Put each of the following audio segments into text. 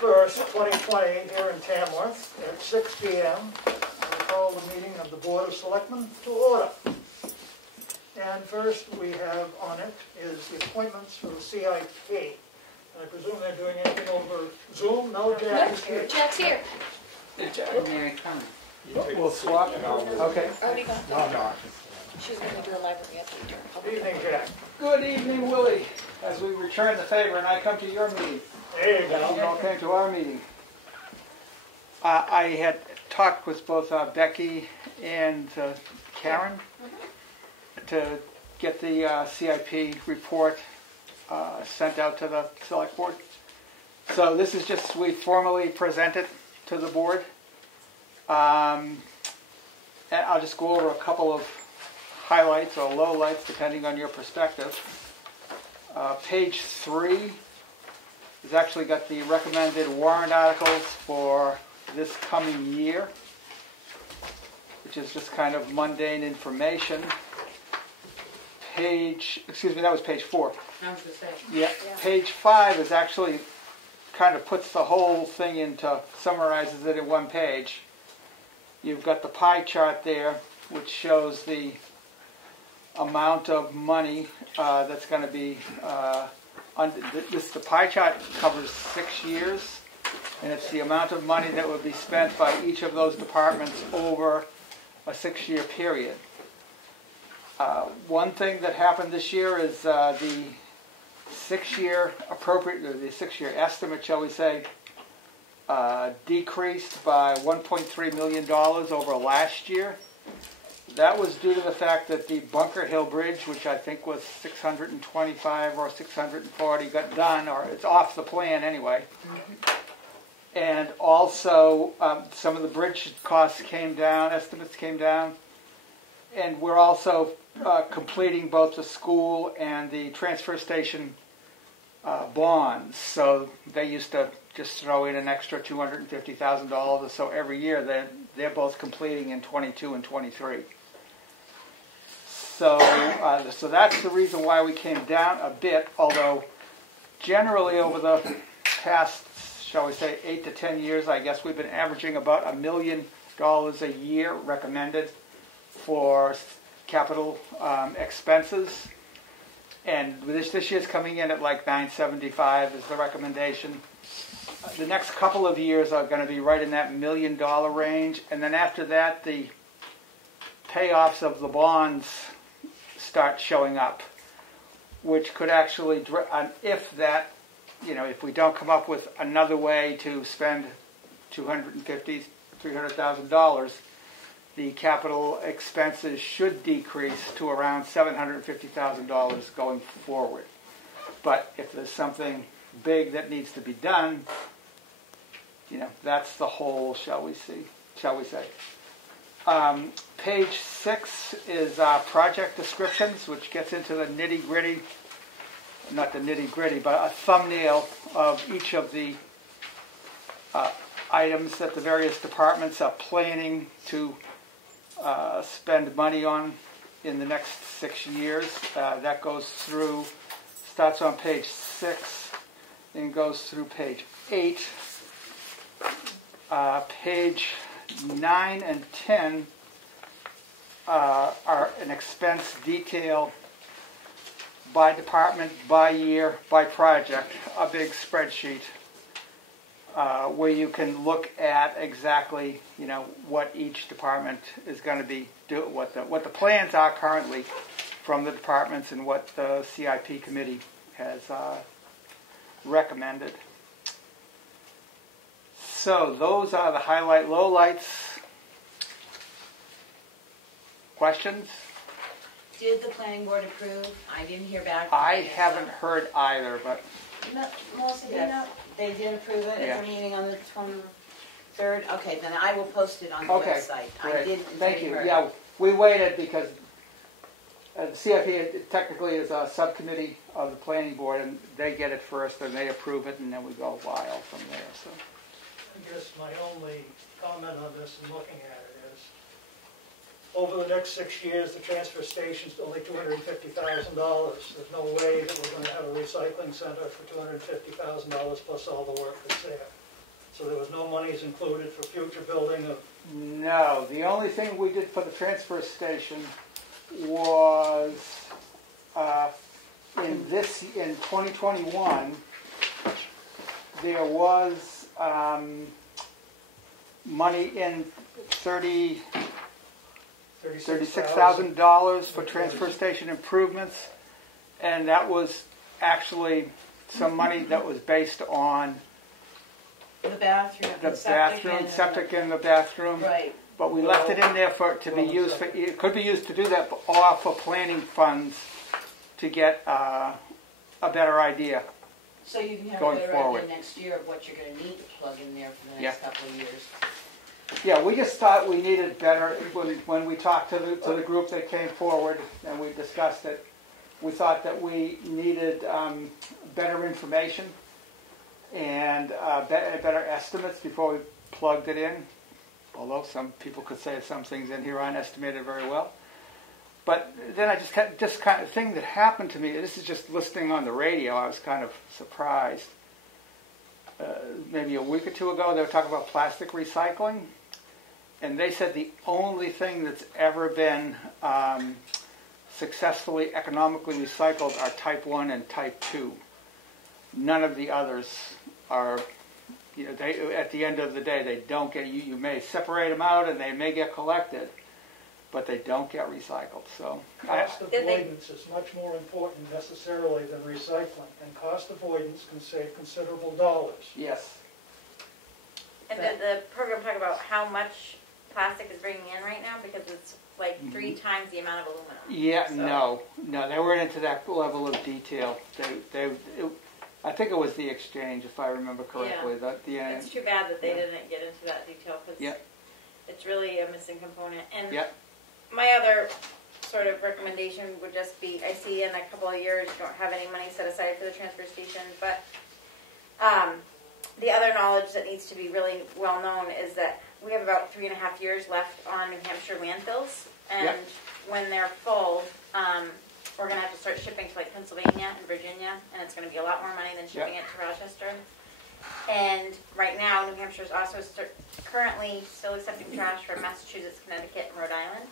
1st, 2020, here in Tamworth at 6 p.m. I call the meeting of the Board of Selectmen to order. And first we have on it is the appointments for the CIP. I presume they're doing anything over Zoom? No, Jack is here. Jack's here. Mary coming. We'll swap. Okay. Already gone. No. She's going to do a library update. Good evening, Jack. Good evening, Willie. As we return the favor and I come to your meeting. There you go. You all came to our meeting. I had talked with both Becky and Karen to get the CIP report sent out to the select board. So this is just, we formally present it to the board. And I'll just go over a couple of highlights or lowlights depending on your perspective. Page 3 has actually got the recommended warrant articles for this coming year, which is just kind of mundane information. That was page 4. I was going to say. Yeah. Page 5 is actually kind of puts the whole thing into, summarizes it in one page. You've got the pie chart there, which shows the amount of money that's going to be the pie chart covers 6 years, and it's the amount of money that would be spent by each of those departments over a 6-year period. One thing that happened this year is the 6-year estimate, shall we say, decreased by $1.3 million over last year. That was due to the fact that the Bunker Hill Bridge, which I think was 625 or 640, got done, or it's off the plan anyway. And also some of the bridge costs came down, estimates came down. And we're also completing both the school and the transfer station bonds. So they used to just throw in an extra $250,000 or so every year. They're both completing in 22 and 23. So that's the reason why we came down a bit, although generally over the past, shall we say, 8 to 10 years, I guess we've been averaging about $1 million a year recommended for capital expenses. And this year's coming in at like $975 is the recommendation. The next couple of years are going to be right in that $1 million range, and then after that the payoffs of the bonds start showing up, which could actually, if we don't come up with another way to spend $250,000, $300,000, the capital expenses should decrease to around $750,000 going forward. But if there's something big that needs to be done, that's the whole, shall we say. Page 6 is project descriptions, which gets into the nitty-gritty, not the nitty-gritty, but a thumbnail of each of the items that the various departments are planning to spend money on in the next 6 years. That goes through, starts on page 6 and goes through page 8. Page 9 and 10 are an expense detail by department, by year, by project, a big spreadsheet where you can look at exactly, what each department is going to be doing, what the plans are currently from the departments and what the CIP committee has recommended. So those are the highlight, lowlights. Questions? Did the planning board approve? I didn't hear back. I haven't heard either, but No, Melissa, do you know? They did approve it at the meeting on the 23rd? Okay, then I will post it on the website. Great. I didn't Thank you. heard. Yeah, we waited because the CIP technically is a subcommittee of the planning board, and they get it first, and they approve it, and then we go wild from there. So, I guess my only comment on this and looking at it is, over the next 6 years, the transfer station's only $250,000. There's no way that we're going to have a recycling center for $250,000 plus all the work that's there. So there was no monies included for future building of, No, the only thing we did for the transfer station was in 2021, there was money in $36,000 for transfer station improvements, and that was actually some money that was based on The bathroom, the bathroom, septic in the bathroom. Right. But we left it in there for it to be used for, it could be used to do that, or for planning funds to get a better idea. So you can have a Going better forward. idea next year of what you're going to need to plug in there for the next couple of years. Yeah, we just thought we needed better, when we talked to the group that came forward and we discussed it, we thought that we needed better information and better estimates before we plugged it in. Although some people could say some things in here aren't estimated very well. But then I just kind of thing that happened to me, this is just listening on the radio, I was kind of surprised. Maybe a week or two ago they were talking about plastic recycling. And they said the only thing that's ever been successfully economically recycled are type 1 and type 2. None of the others are, you know, at the end of the day, they don't get, you may separate them out and they may get collected, but they don't get recycled. So cost avoidance is much more important necessarily than recycling, and cost avoidance can save considerable dollars. Yes. And did the program talk about how much plastic is bringing in right now? Because it's like 3 times the amount of aluminum. Yeah, So- no, they weren't into that level of detail. I think it was the exchange, if I remember correctly. Yeah. It's too bad that they didn't get into that detail, because Yeah. it's really a missing component. And Yeah. my other sort of recommendation would just be, I see in a couple of years you don't have any money set aside for the transfer station, but the other knowledge that needs to be really well known is that we have about 3.5 years left on New Hampshire landfills, and Yep. when they're full, we're going to have to start shipping to like Pennsylvania and Virginia, and it's going to be a lot more money than shipping it to Rochester. And right now, New Hampshire is also currently still accepting trash from Massachusetts, Connecticut, and Rhode Island,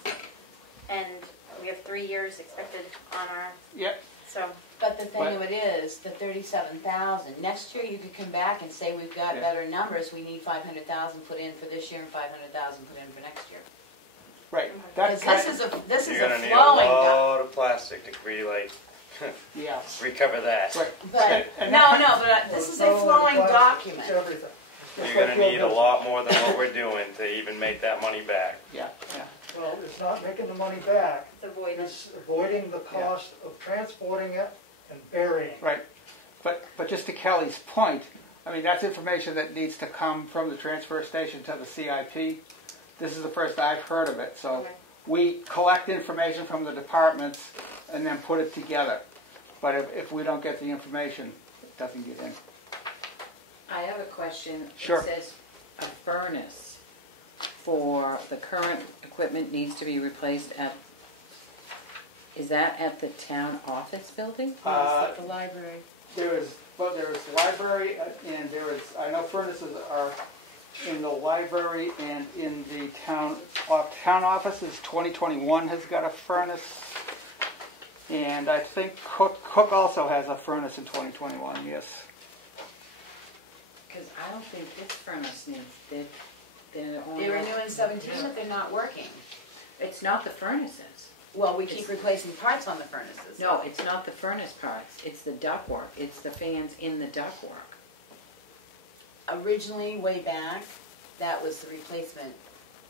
and we have 3 years expected on our. Yep. So. But the thing of it is, the 37,000. Next year, you could come back and say we've got better numbers. We need 500,000 put in for this year and 500,000 put in for next year. Right. Because this is a You're gonna need a flowing. lot of plastic to really like Yeah. recover that. Right. But And but this is a flowing It's document. everything. You're gonna need a lot more than what we're doing to even make that money back. Yeah. Well, it's not making the money back, It's avoidance. it's avoiding the cost of transporting it and burying it. Right. But just to Kelly's point, I mean, that's information that needs to come from the transfer station to the CIP. This is the first I've heard of it. So Okay. we collect information from the departments and then put it together. But if we don't get the information, it doesn't get in. I have a question. Sure. It says a furnace for the current equipment needs to be replaced at, is that at the town office building? Yes, at the library. There is library and there is, I know furnaces are in the library and in the town offices. 2021 has got a furnace. And I think Cook also has a furnace in 2021, yes. Because I don't think this furnace needs, they're They were new in 17, but they're not working. It's not the furnaces. Well, we keep replacing parts on the furnaces. No, it's not the furnace parts. It's the ductwork. It's the fans in the ductwork. Originally, way back, that was the replacement.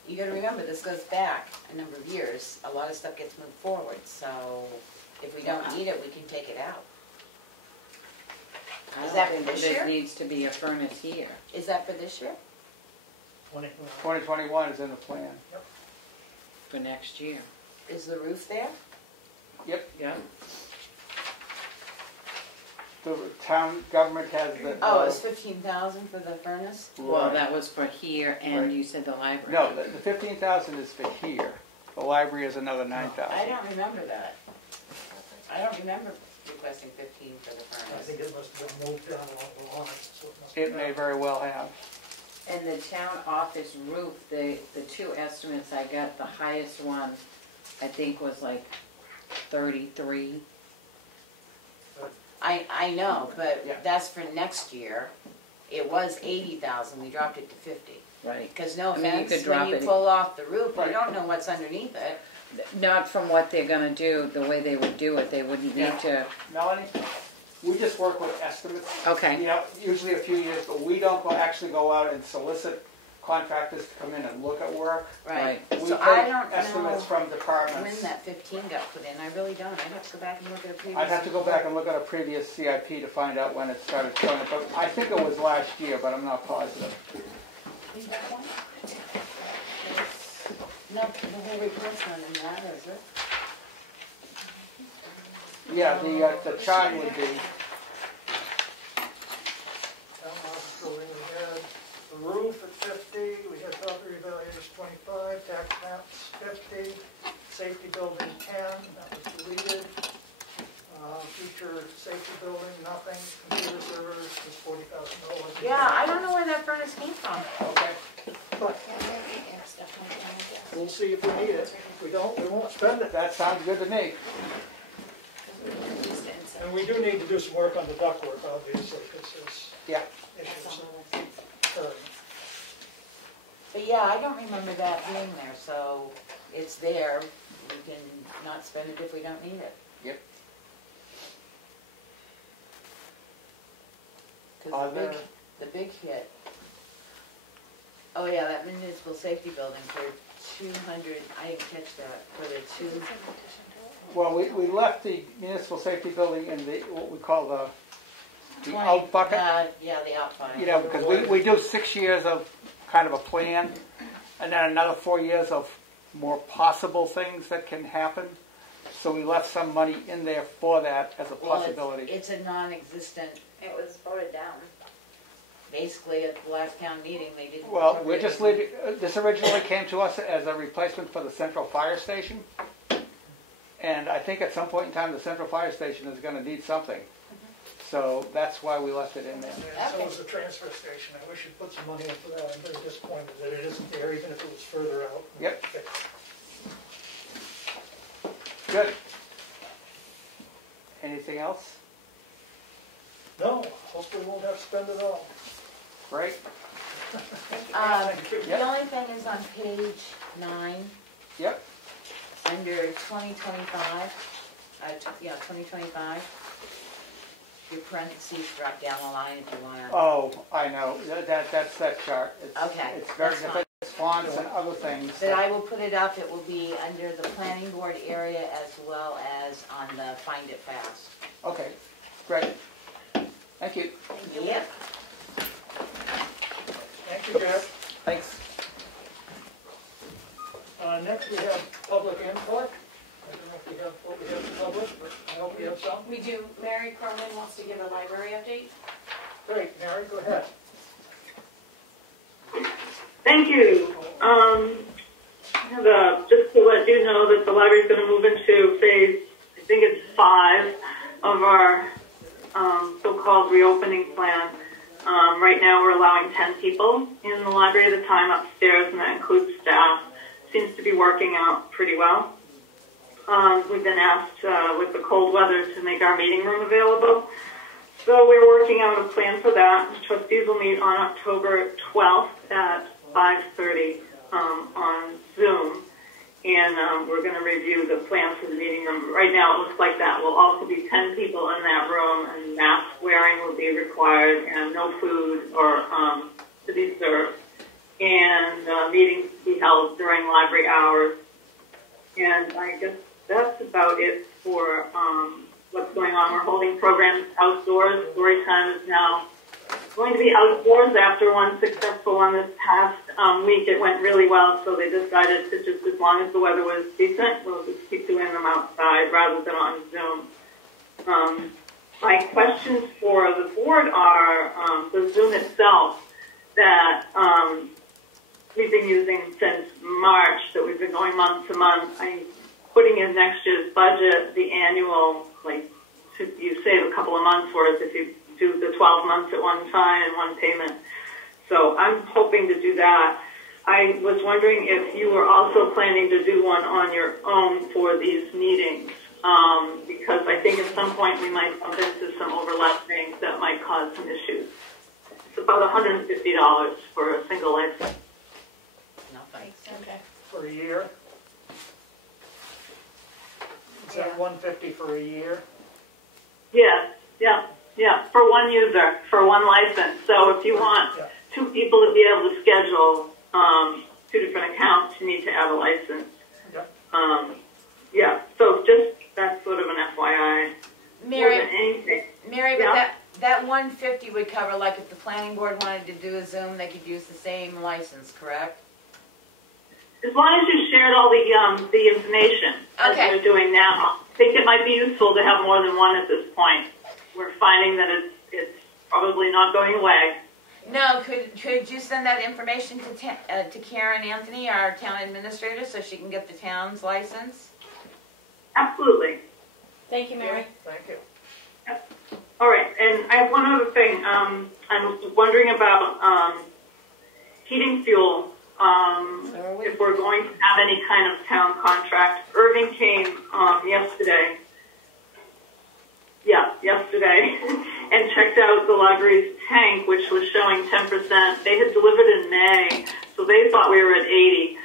You gotta remember, this goes back a number of years. A lot of stuff gets moved forward, so if we don't need it, we can take it out. I Is don't that think for this there year? needs to be a furnace here. Is that for this year? 2021 is in the plan. For next year. Is the roof there? Yep. Yeah. The town government has the... Oh, it's 15,000 for the furnace? Well, that was for here, and Right. you said the library. No, the 15,000 is for here. The library is another 9,000. I don't remember that. I don't remember requesting 15 for the I furnace. think it must have been moved down along the line. So it must It have may been. very well have. And the town office roof, the two estimates I got, the highest one, I think was like 33. I know, but Yeah. that's for next year. It was 80,000, we dropped it to 50. Right. Because no I mean, you offense, could when drop you it- pull off the roof, you Right. don't know what's underneath it. Not from what they're gonna do, the way they would do it, they wouldn't Yeah. need to, Melanie, we just work with estimates. okay. You know, usually a few years, but we don't actually go out and solicit contractors to come in and look at work. Right. We So take I don't estimates know from when departments. that 15 got put in. I really don't. I'd have to go back and look at a previous. I'd have to go back and look at a previous CIP to find out when it started showing it, but I think it was last year, but I'm not positive. You got one? No, the whole report's not in that, is it? Yeah, the chart would be, Town office building, we had the roof at 50, we had property values 25, tax maps 50, safety building 10, that was deleted. Future safety building, nothing, computer servers was $40,000. Yeah, I don't know where that furnace came from. okay. But we'll see if we need it. If we don't, we won't spend it. That sounds good to me. And we do need to do some work on the ductwork, obviously, because there's Yeah. issues occurring. But yeah, I don't remember that being there, so it's there. We can not spend it if we don't need it. Yep. Because the big hit. Oh yeah, that municipal safety building for 200, I didn't catch that, for the two. Well, we left the municipal safety building in the, what we call the 20, out bucket. Yeah, the out bucket. You know, because we do 6 years of kind of a plan, and then another 4 years of more possible things that can happen. So we left some money in there for that as a possibility. Well, it's a non-existent, It was voted down. basically at the last town meeting, they didn't. Well, we're just leaving, this originally came to us as a replacement for the central fire station. And I think at some point in time, the central fire station is gonna need something. So that's why we left it in there. And so is the transfer station. I wish you'd put some money in for that. I'm very disappointed that it isn't there, even if it was further out. Yep. Good. Anything else? No, hopefully we won't have to spend it all. Great. Thank you. The only thing is on page 9, Yep. under 2025, 2025, your parentheses drop down the line if you want to. Oh, I know, that's that chart. It's- Okay, It's very that's fine. different, it's fonts and other things. But I will put it up, it will be under the planning board area as well as on the Find It Fast. Okay, great. Thank you. Yep. Thank you, Jeff. Thanks. Next we have public input. I don't know if we have what we have for public, but I hope we have some. We do. Mary Corman wants to give a library update. Great, Mary, go ahead. Thank you. Just to let you know that the library is going to move into phase, I think it's 5 of our so-called reopening plan. Right now we're allowing 10 people in the library at a time upstairs, and that includes staff. Seems to be working out pretty well. We've been asked with the cold weather to make our meeting room available. So we're working out a plan for that. The trustees will meet on October 12th at 5:30 on Zoom. And we're going to review the plan for the meeting room. Right now it looks like that will also be 10 people in that room, and mask wearing will be required, and no food or to be served. And meetings to be held during library hours. And I guess that's about it for what's going on. We're holding programs outdoors. Story time is now going to be outdoors after one successful one this past week. It went really well, so they decided to just, as long as the weather was decent, we'll just keep doing them outside rather than on Zoom. My questions for the board are the Zoom itself that we've been using since March, that we've been going month to month. I'm putting in next year's budget the annual, you save a couple of months worth if you do the 12 months at one time and one payment. So I'm hoping to do that. I was wondering if you were also planning to do one on your own for these meetings, because I think at some point we might bump into some overlapping that might cause some issues. It's about $150 for a single license. No thanks. Okay. For a year? Is that Yeah. 150 for a year? Yes, yeah, for one user, for one license. So if you want Yeah. two people to be able to schedule two different accounts, you need to add a license. Yeah. Yeah, so just that's sort of an FYI. More than Mary, anything. Mary, but Yeah. that 150 would cover, like, if the planning board wanted to do a Zoom, they could use the same license, correct? As long as you shared all the information as Okay. we're doing now, I think it might be useful to have more than one at this point. We're finding that it's probably not going away. No, could you send that information to Karen Anthony, our town administrator, so she can get the town's license? Absolutely. Thank you, Mary. Thank you. All right, and I have one other thing. I'm wondering about heating fuel. If we're going to have any kind of town contract. Irving came yesterday. Yeah, yesterday, and checked out the library's tank, which was showing 10%. They had delivered in May, so they thought we were at 80.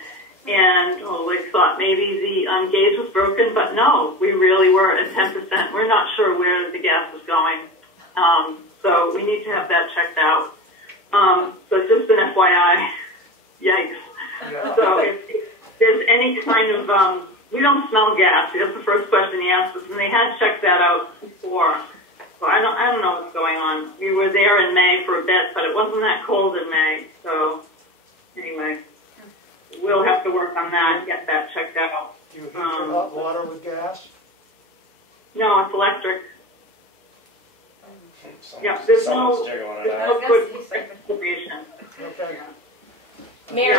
And they thought maybe the gauge was broken, but no, we really were at 10%. We're not sure where the gas is going, so we need to have that checked out. So just an FYI, yikes. Yeah. So if there's any kind of, we don't smell gas. That's the first question he asked us, and they had checked that out before. So I don't know what's going on. We were there in May for a bit, but it wasn't that cold in May. So anyway, we'll have to work on that and get that checked out. Do you heat your hot water with gas? No, it's electric. Yeah, Someone's jiggling it there's out. no good explanation. Okay. Mary,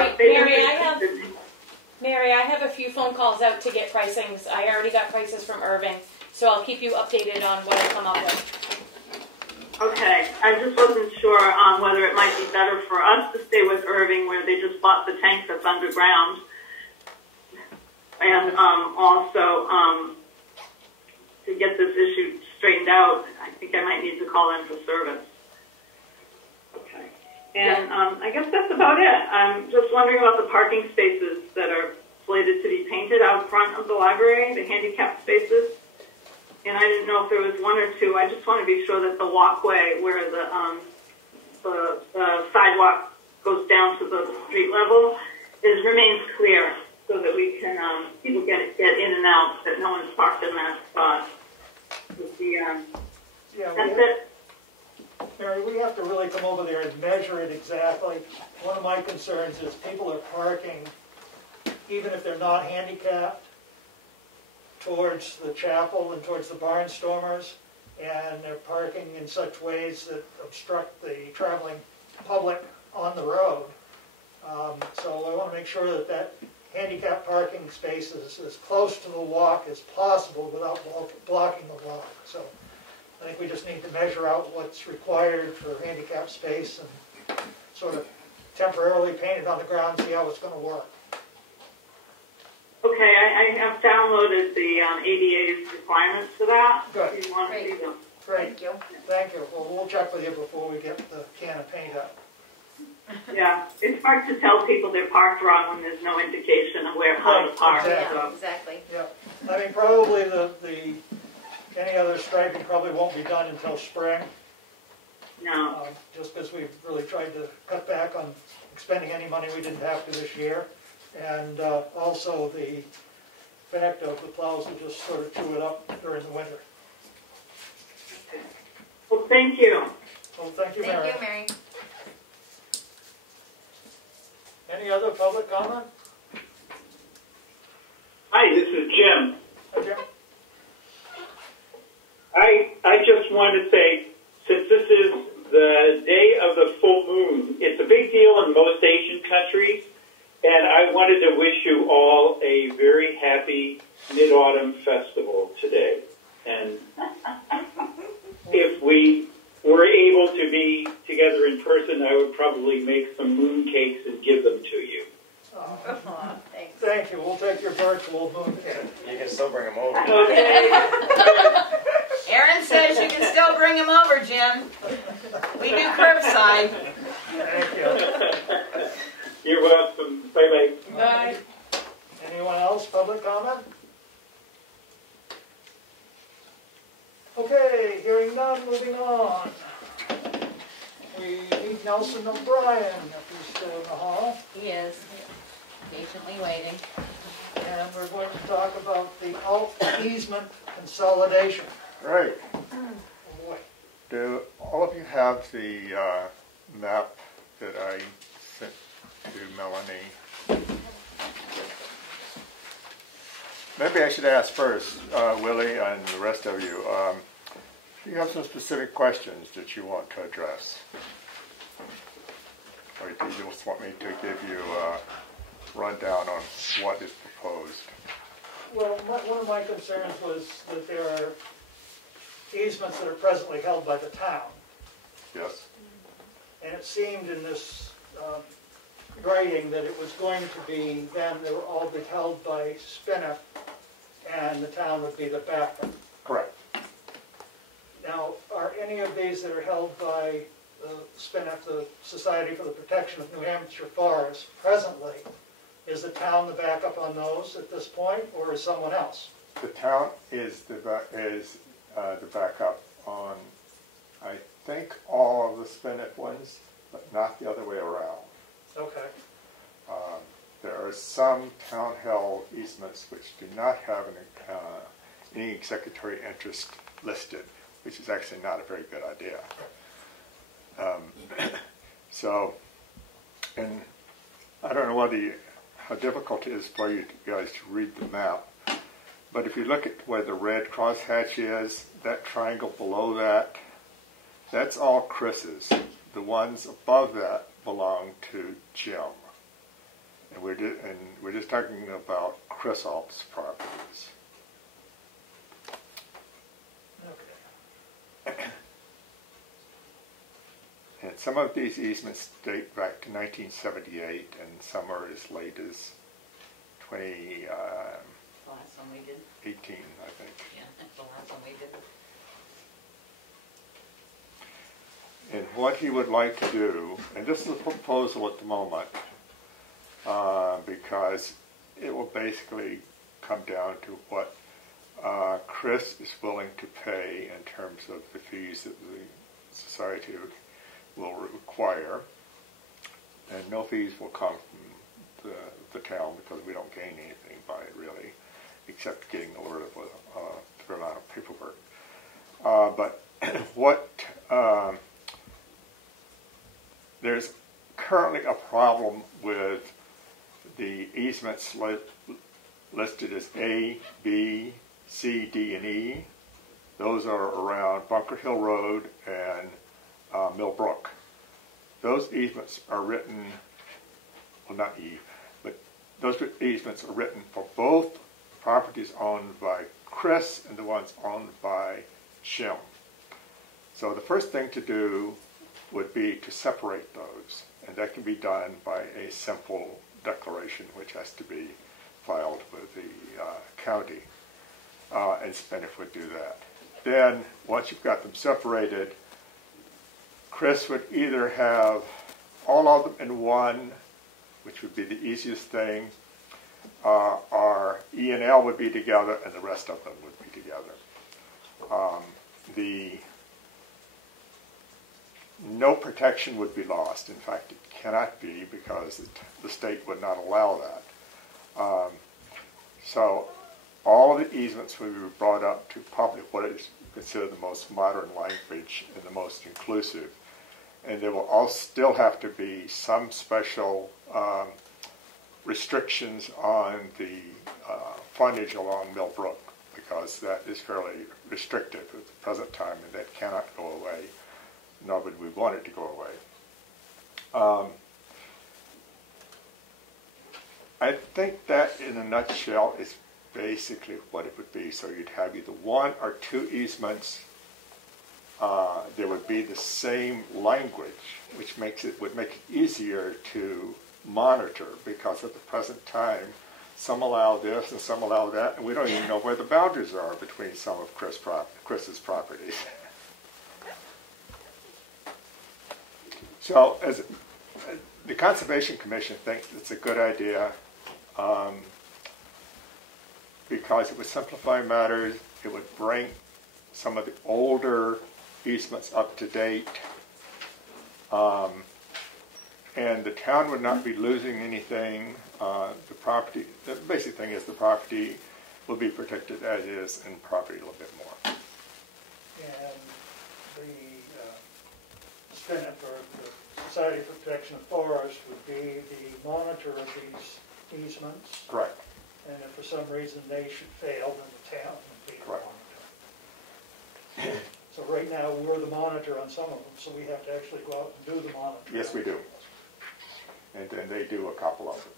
I have a few phone calls out to get pricings. I already got prices from Irving, so I'll keep you updated on what I come up with. Okay, I just wasn't sure on whether it might be better for us to stay with Irving, where they just bought the tank that's underground, and also to get this issue straightened out. I think I might need to call in for service. Okay, and I guess that's about it. I'm just wondering about the parking spaces that are slated to be painted out front of the library, the handicapped spaces. And I didn't know if there was one or two. I just want to be sure that the walkway where the sidewalk goes down to the street level remains clear, so that we can people get in and out, that no one's parked in that spot. That's it. Mary, we have to really come over there and measure it exactly. One of my concerns is people are parking, even if they're not handicapped, towards the chapel and towards the barnstormers, and they're parking in such ways that obstruct the traveling public on the road. So I want to make sure that that handicap parking space is as close to the walk as possible without blocking the walk. So I think we just need to measure out what's required for handicap space and sort of temporarily paint it on the ground, see how it's going to work. Okay, I have downloaded the ADA's requirements for that. Good. If you want to see them. Great. Thank you. Thank you. Well, we'll check with you before we get the can of paint up. Yeah, it's hard to tell people they're parked wrong when there's no indication of how to park. Exactly. Yeah, exactly. Yeah. I mean, probably any other striping probably won't be done until spring. No. Just because we've really tried to cut back on expending any money we didn't have to this year. And also the fact of the plows will just sort of chew it up during the winter. Well, thank you. Well, thank you, Mary. Thank you, Mary. Any other public comment? Hi, this is Jim. Hi, Jim. I just want to say, since this is the day of the full moon, it's a big deal in most Asian countries, and I wanted to wish you all a very happy Mid-Autumn Festival today. And if we were able to be together in person, I would probably make make some moon cakes and give them to you. Oh, Thanks. thank you, we'll take your virtual moon cake. You can still bring them over. Okay. Erin says you can still bring them over, Jim. We do curbside. Thank you. You're welcome. Bye-bye. Bye. Anyone else, public comment? Okay, hearing none, moving on. We meet Nelson O'Brien, if he's still in the hall. He is patiently waiting. And we're going to talk about the alt easement consolidation. Right. Oh, boy. Do all of you have the map that I sent to Melanie? Maybe I should ask first, Willie and the rest of you, do you have some specific questions that you want to address? Or do you just want me to give you a rundown on what is proposed? Well, one of my concerns was that there are easements that are presently held by the town. Yes. And it seemed in this writing that it was going to be, then they would all be held by Spinnef, and the town would be the backup. Correct. Now, are any of these that are held by the Spinnef, the Society for the Protection of New Hampshire Forests, presently, is the town the backup on those at this point, or is someone else? The town is the backup on, I think, all of the Spinnef ones, but not the other way around. Okay. There are some town-held easements which do not have any executory interest listed, which is actually not a very good idea. And I don't know how difficult it is for you guys to read the map, but if you look at where the red crosshatch is, that triangle below that, that's all Chris's. The ones above that belong to Jim. And we're just talking about Chris Alt's properties. Okay. And some of these easements date back to 1978, and some are as late as 2018, Last one we did. I think. Yeah, that's the last one we did. And what he would like to do, and this is a proposal at the moment, because it will basically come down to what Chris is willing to pay in terms of the fees that the society will require, and no fees will come from the town because we don't gain anything by it really, except getting a little bit of a fair amount of paperwork. But what there's currently a problem with the easements listed as A, B, C, D, and E. Those are around Bunker Hill Road and Millbrook. Those easements are written, well, not E, but those easements are written for both properties owned by Chris and the ones owned by Jim. So the first thing to do would be to separate those, and that can be done by a simple declaration which has to be filed with the county, and Spinnef would do that. Then, once you've got them separated, Chris would either have all of them in one, which would be the easiest thing, or E and L would be together and the rest of them would be together. No protection would be lost. In fact, it cannot be because the state would not allow that. So all of the easements will be brought up to probably what is considered the most modern language and the most inclusive. And there will all still have to be some special restrictions on the frontage along Millbrook, because that is fairly restrictive at the present time, and that cannot go away, nor would we want it to go away. I think that in a nutshell is basically what it would be. So you'd have either one or two easements there would be the same language, which would make it easier to monitor, because at the present time, some allow this and some allow that, and we don't even know where the boundaries are between some of Chris's properties. So, as the Conservation Commission thinks it's a good idea, because it would simplify matters, it would bring some of the older easements up to date, and the town would not be losing anything. The basic thing is the property will be protected as is, and property a little bit more. And the SPINIF, or the Society for Protection of Forests, would be the monitor of these easements. Correct. And if for some reason they should fail, then the town would be the Correct. monitor. So right now, we're the monitor on some of them, so we have to actually go out and do the monitoring. Yes, we do. And then they do a couple of them.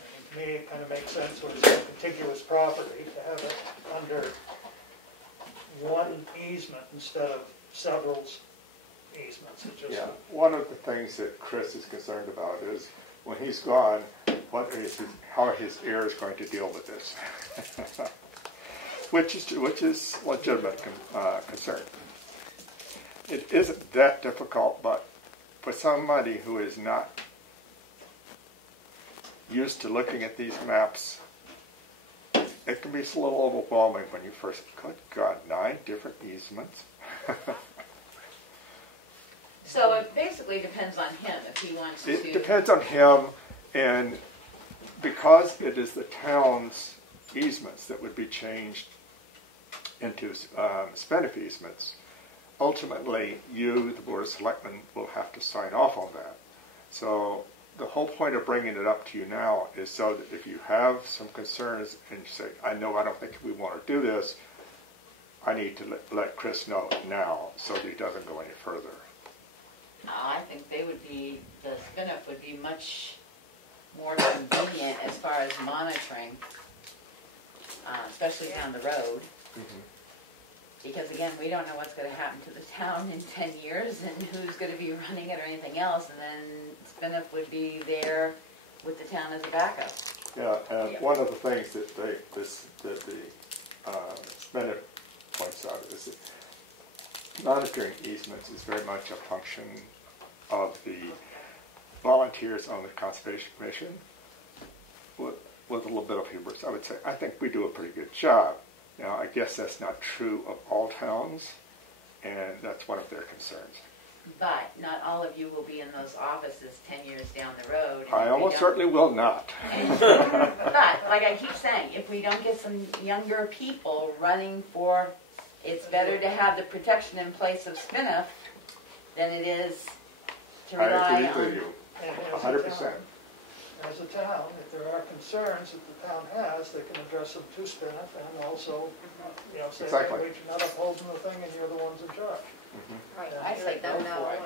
And to me, it kind of makes sense when it's a contiguous property to have it under one easement instead of several easements. It just, Yeah. One of the things that Chris is concerned about is when he's gone, how his heir is going to deal with this, which is legitimate concern. It isn't that difficult, but for somebody who is not used to looking at these maps, it can be a little overwhelming when you first, good God, 9 different easements. So it basically depends on him if he wants to. It depends on him, and because it is the town's easements that would be changed into SPINIF easements, ultimately you, the Board of Selectmen, will have to sign off on that. So the whole point of bringing it up to you now is so that if you have some concerns and you say, I don't think we want to do this, I need to let Chris know now so that he doesn't go any further. I think the SPINIF would be much more convenient as far as monitoring, especially down the road. Mm-hmm. Because again, we don't know what's going to happen to the town in 10 years and who's going to be running it or anything else, and then SPINIF would be there with the town as a backup. Yeah, and one of the things that the SPINIF points out is that monitoring easements is very much a function of the volunteers on the Conservation Commission. With a little bit of hubris, I would say, I think we do a pretty good job. Now, I guess that's not true of all towns, and that's one of their concerns. But not all of you will be in those offices 10 years down the road. I almost certainly will not. But, like I keep saying, if we don't get some younger people running for, it's better to have the protection in place of SPINIF than it is to rely on. I agree with you, 100%. As a town, if there are concerns that the town has, they can address them to SPINIF and also, say, Exactly. hey, you're not upholding the thing and you're the ones in charge. Mm-hmm. Right. I say go for it.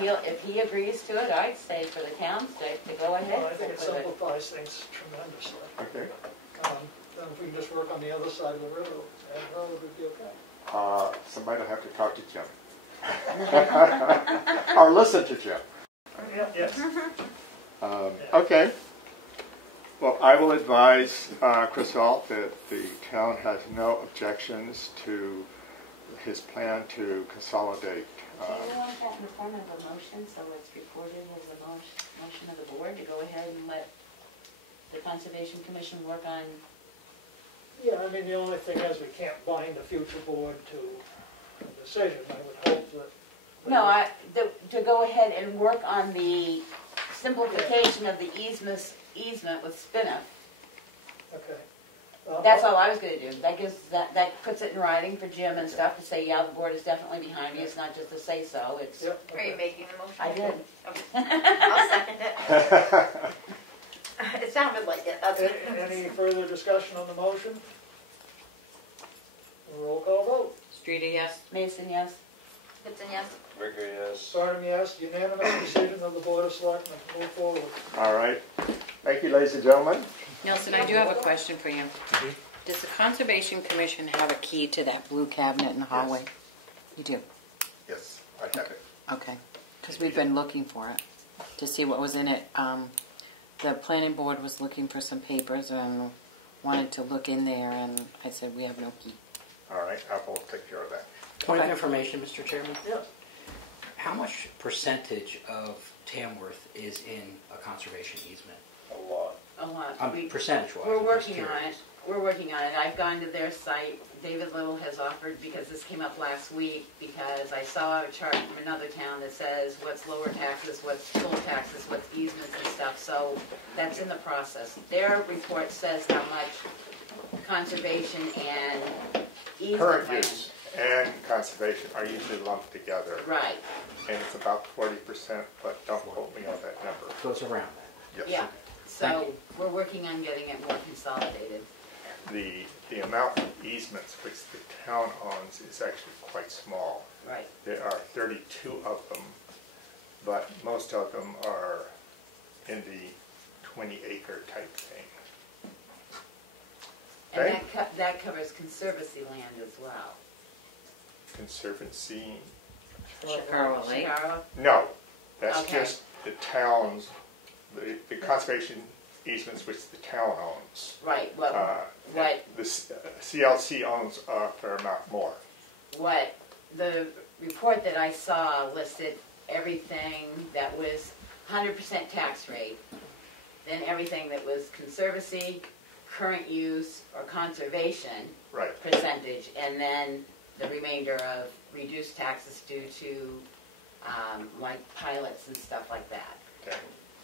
Yeah. If he agrees to it, I'd say for the town's sake to go ahead. Well, I think it and put it. simplifies things tremendously. Okay. Then if we can just work on the other side of the river, that road would be okay. Somebody will have to talk to Jim. Or listen to Jim. Yeah, yes. Okay. Well, I will advise Chris Alt that the town has no objections to his plan to consolidate. Do you want that in the form of a motion, so it's recorded as a motion of the board to go ahead and let the Conservation Commission work on? Yeah, I mean, the only thing is we can't bind the future board to a decision. I would hope that... No, to go ahead and work on the simplification of the easement with SPINIF. Okay. That's all I was going to do. That puts it in writing for Jim and stuff to say, yeah, the board is definitely behind me. It's not just a say so. It's. Yep, Are you making the motion? I did. Okay. I'll second it. It sounded like it. That's what Any further discussion on the motion? Roll call vote. Streeter, yes? Mason, yes. Gibson, yes. Ricker, yes. Barnum, yes. Unanimous decision of the Board of Selectmen to move forward. All right. Thank you, ladies and gentlemen. Nelson, I do have a question for you. Does the Conservation Commission have a key to that blue cabinet in the hallway? Yes. You do? Yes, I have it. Okay. Because we've been looking for it to see what was in it. The planning board was looking for some papers and wanted to look in there, and I said, we have no key. All right, I will take care of that. Point of Okay. information, Mr. Chairman. Yes. How much percentage of Tamworth is in a conservation easement? A lot. A lot. Percentage-wise. We're I'm just working on it. curious. We're working on it. I've gone to their site. David Little has offered, because this came up last week, because I saw a chart from another town that says what's lower taxes, what's full taxes, what's easements and stuff. So that's in the process. Their report says how much conservation and easement Current land. use and conservation are usually lumped together, Right. and it's about 40%, but don't quote me on that number. Goes around that. Yes. Yeah. Thank So you. we're working on getting it more consolidated. The amount of easements which the town owns is actually quite small. Right. There are 32 of them, but most of them are in the 20-acre type thing. And Okay. that covers conservancy land as well. Conservancy, Chicago Lake. Chicago? no, that's Okay. just the town's, the conservation easements which the town owns. Right. What The CLC owns a fair amount more. what the report that I saw listed everything that was 100% tax rate, then everything that was conservancy, current use, or conservation Right. percentage, and then the remainder of reduced taxes due to like pilots and stuff like that. Okay.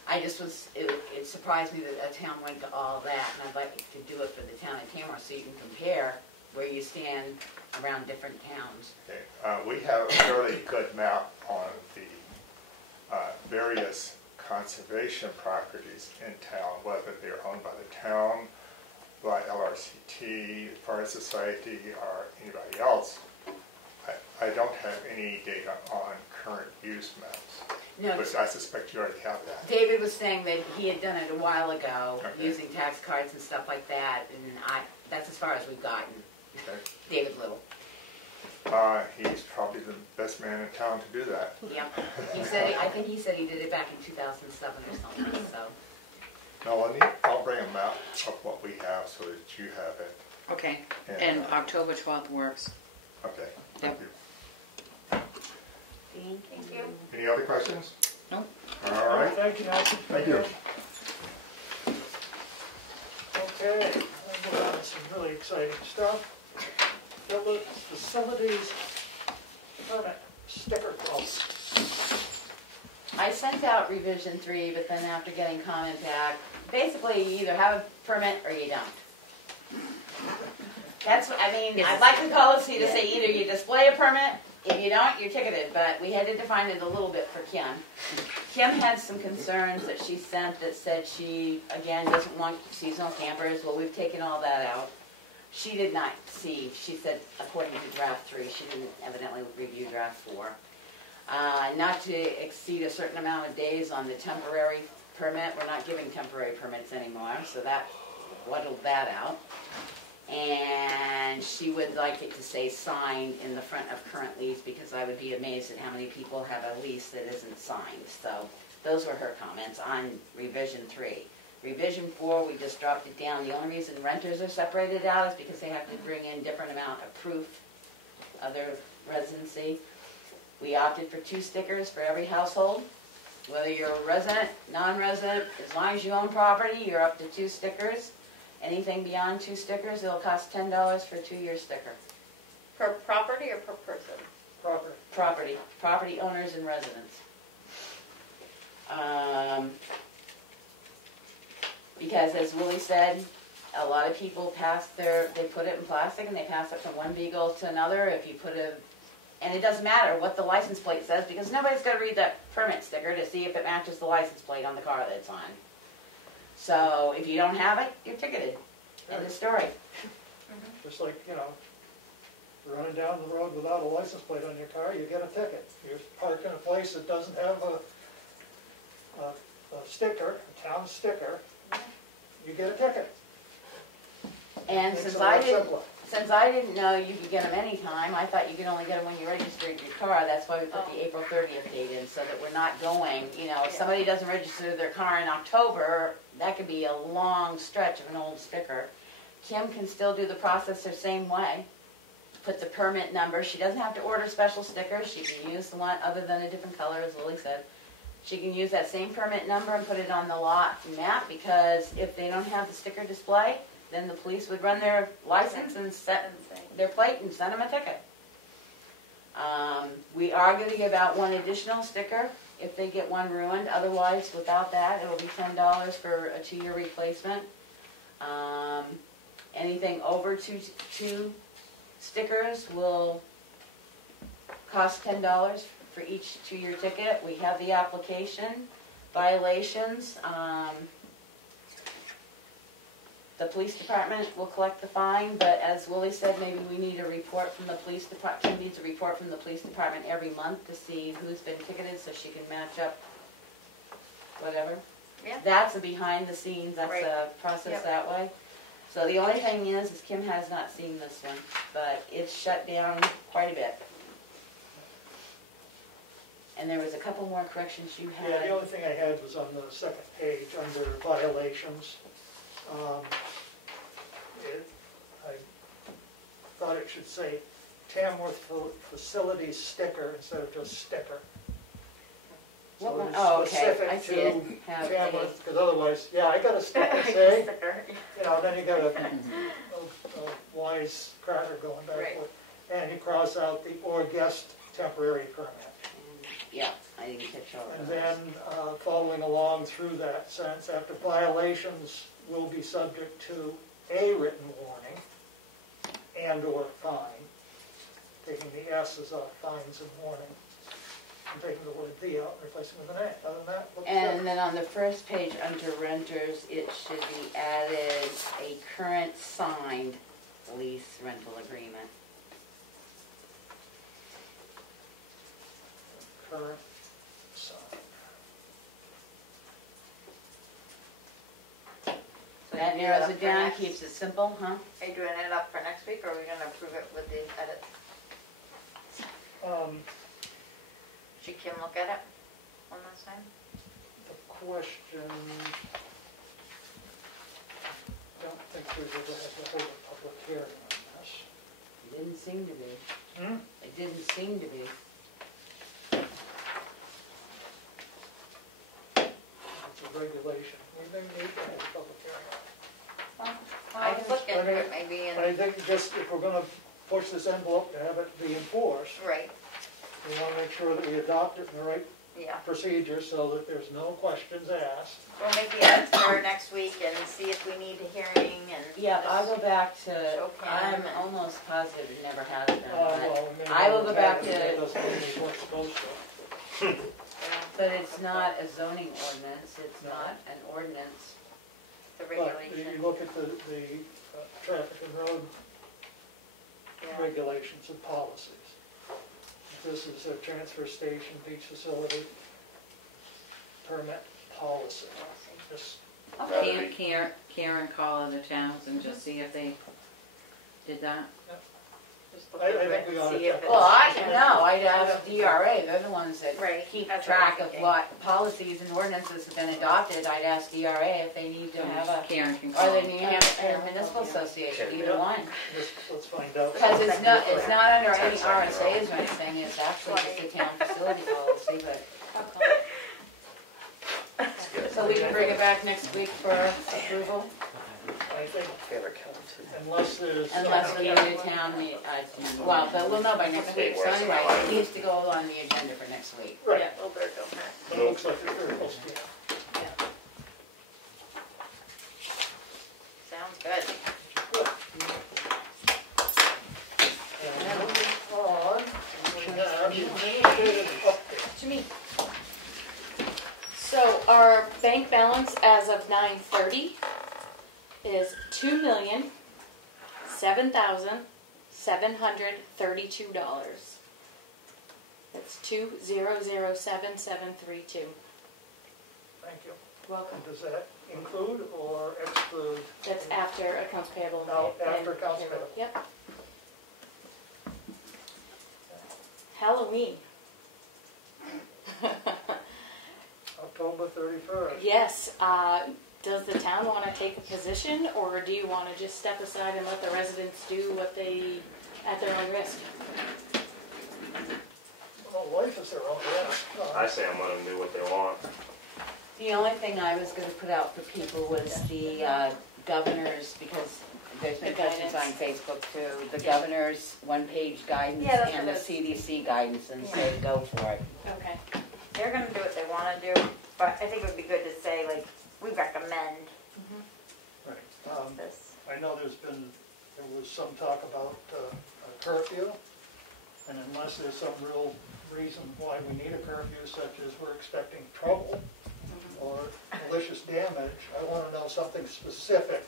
I just was, it surprised me that a town went to all that, and I'd like to do it for the town of Tamworth so you can compare where you stand around different towns. Okay. We have a fairly good map on the various conservation properties in town, whether they're owned by the town, by LRCT, the Forest Society, or anybody else. I don't have any data on current use maps, No, but I suspect you already have that. David was saying that he had done it a while ago, Okay. using tax cards and stuff like that, and that's as far as we've gotten. Okay. David Little. He's probably the best man in town to do that. Yep. He said, I think he said he did it back in 2007 or something, so. Melanie, I'll bring a map of what we have so that you have it. Okay. And, And October 12th works. Okay, thank Yep. you. Thank you. Any other questions? Nope. All right. Thank you, Nancy. Thank you. Okay, we'll move on to some really exciting stuff. Village facilities permit sticker quotes. I sent out revision 3, but then after getting comment back, basically you either have a permit or you don't. That's, I mean, I'd like the policy to say either you display a permit, if you don't, you're ticketed, but we had to define it a little bit for Kim. Kim had some concerns that she sent that said she, again, doesn't want seasonal campers. Well, we've taken all that out. She did not see, she said, according to draft 3, she didn't evidently review draft 4. Not to exceed a certain amount of days on the temporary permit. We're not giving temporary permits anymore, so that whittled that out. And she would like it to say signed in the front of current lease, because I would be amazed at how many people have a lease that isn't signed. So those were her comments on revision 3. Revision 4, we just dropped it down. The only reason renters are separated out is because they have to bring in different amount of proof of their residency. We opted for 2 stickers for every household. Whether you're a resident, non-resident, as long as you own property, you're up to 2 stickers. Anything beyond 2 stickers, it'll cost $10 for a 2-year sticker. Per property or per person? Property. Property owners and residents. Because as Willie said, a lot of people they put it in plastic and they pass it from one vehicle to another. If you put and it doesn't matter what the license plate says, because nobody's got to read that permit sticker to see if it matches the license plate on the car that it's on. So if you don't have it, you're ticketed. End of story. Just like, running down the road without a license plate on your car, you get a ticket. You park in a place that doesn't have a sticker, a town sticker, you get a ticket. And Makes since it a lot I didn't, simpler. since I didn't know you could get them anytime, I thought you could only get them when you registered your car. That's why we put the April 30th date in, so that we're not going, you know, if somebody doesn't register their car in October, that could be a long stretch of an old sticker. Kim can still do the process the same way. Put the permit number. She doesn't have to order special stickers. She can use the one other than a different color, as Lily said. She can use that same permit number and put it on the lot map, because if they don't have the sticker display, then the police would run their license and set their plate and send them a ticket. We are going to give out one additional sticker if they get one ruined. Otherwise, without that, it will be $10 for a 2-year replacement. Anything over two stickers will cost $10 for each 2-year ticket. We have the application, violations. The police department will collect the fine, but as Willie said, maybe we need a report from the police department. Kim needs a report from the police department every month to see who's been ticketed, so she can match up whatever. Yeah. That's a behind the scenes, that's Right. a process that way. So the only thing is Kim has not seen this one, but it's shut down quite a bit. And there was a couple more corrections you had. Yeah, the only thing I had was on the second page under violations. I thought it should say Tamworth facility sticker instead of just sticker. What So one? it's Oh, okay. specific I see to it. Have Tamworth, because otherwise, yeah, I got a sticker say, Sticker. you know, then you got a wise cracker going back Right. with, and you cross out the or guest temporary permit. Yeah, I didn't catch all of And those. then, following along through that sentence, after violations will be subject to a written warning and/or fine, taking the S's off fines and warning, and taking the word "the" out and replacing with an A. Other than that, looks And good. then on the first page under renters, it should be added a current signed lease rental agreement. Current sign. So that Do narrows that it for down, next- keeps it simple, huh? Are you doing it up for next week, or are we gonna approve it with the edit? Should Kim look at it one last time? The question, I don't think we've ever had to hold a public hearing on this. It didn't seem to be. Hmm? It didn't seem to be. It's a regulation. We may need to have a public hearing on it. I can look into it maybe But I and, think just if we're gonna push this envelope to have it be enforced, right, we wanna make sure that we adopt it in the right yeah. procedure so that there's no questions asked. We'll make the edits for next week and see if we need a hearing and. Yeah, I'll go back to, Show Kim I'm and- almost positive it never has been, but, Well, maybe I will go we'll back have it, to- that doesn't mean we weren't supposed to. but it's not a zoning ordinance, it's No. not an ordinance. The But you regulation. look at the traffic and road Yeah. regulations and policies. This is a transfer station, beach facility, permit policy. Just Karen call the towns and just see if they did that? Just look I into think it we and ought to see if check. it's. Well, I'd ask DRA, they're the ones that Right, keep that's what I'm track of thinking. what policies and ordinances have been adopted. I'd ask DRA if they need to have a, Karen can or call. the New Hampshire Municipal Association, either Yeah. one. Just, let's find out. Because it's not under any RSA's or anything, it's actually just a town facility policy, but. So we can bring it back next week for approval, I think, unless there's. unless the new town, well, but we'll know by next week, so anyway, it needs to go on the agenda for next week. Right, Yeah, we'll better go for it. it looks like it's very close to it. Sounds good. And moving on, we have administrative update. To me. So our bank balance as of 9:30 is $2,007,732. That's 2007732. Thank you. welcome. And does that include or exclude? That's after accounts payable. No, and after accounts payroll. payable. Yep. Halloween. October 31st. Yes. Does the town want to take a position, or do you want to just step aside and let the residents do what they, at their own risk? Well, life is their own risk. I say I'm letting them do what they want. The only thing I was going to put out for people was the governor's, because there's been The questions on guidance. Facebook too, the governor's one-page guidance Yeah, that's and the what it CDC guidance, and say go for it. Okay. They're gonna do what they wanna do, but I think it would be good to say, like, we recommend Right. this. I know there was some talk about a curfew, and unless there's some real reason why we need a curfew, such as we're expecting trouble or malicious damage, I want to know something specific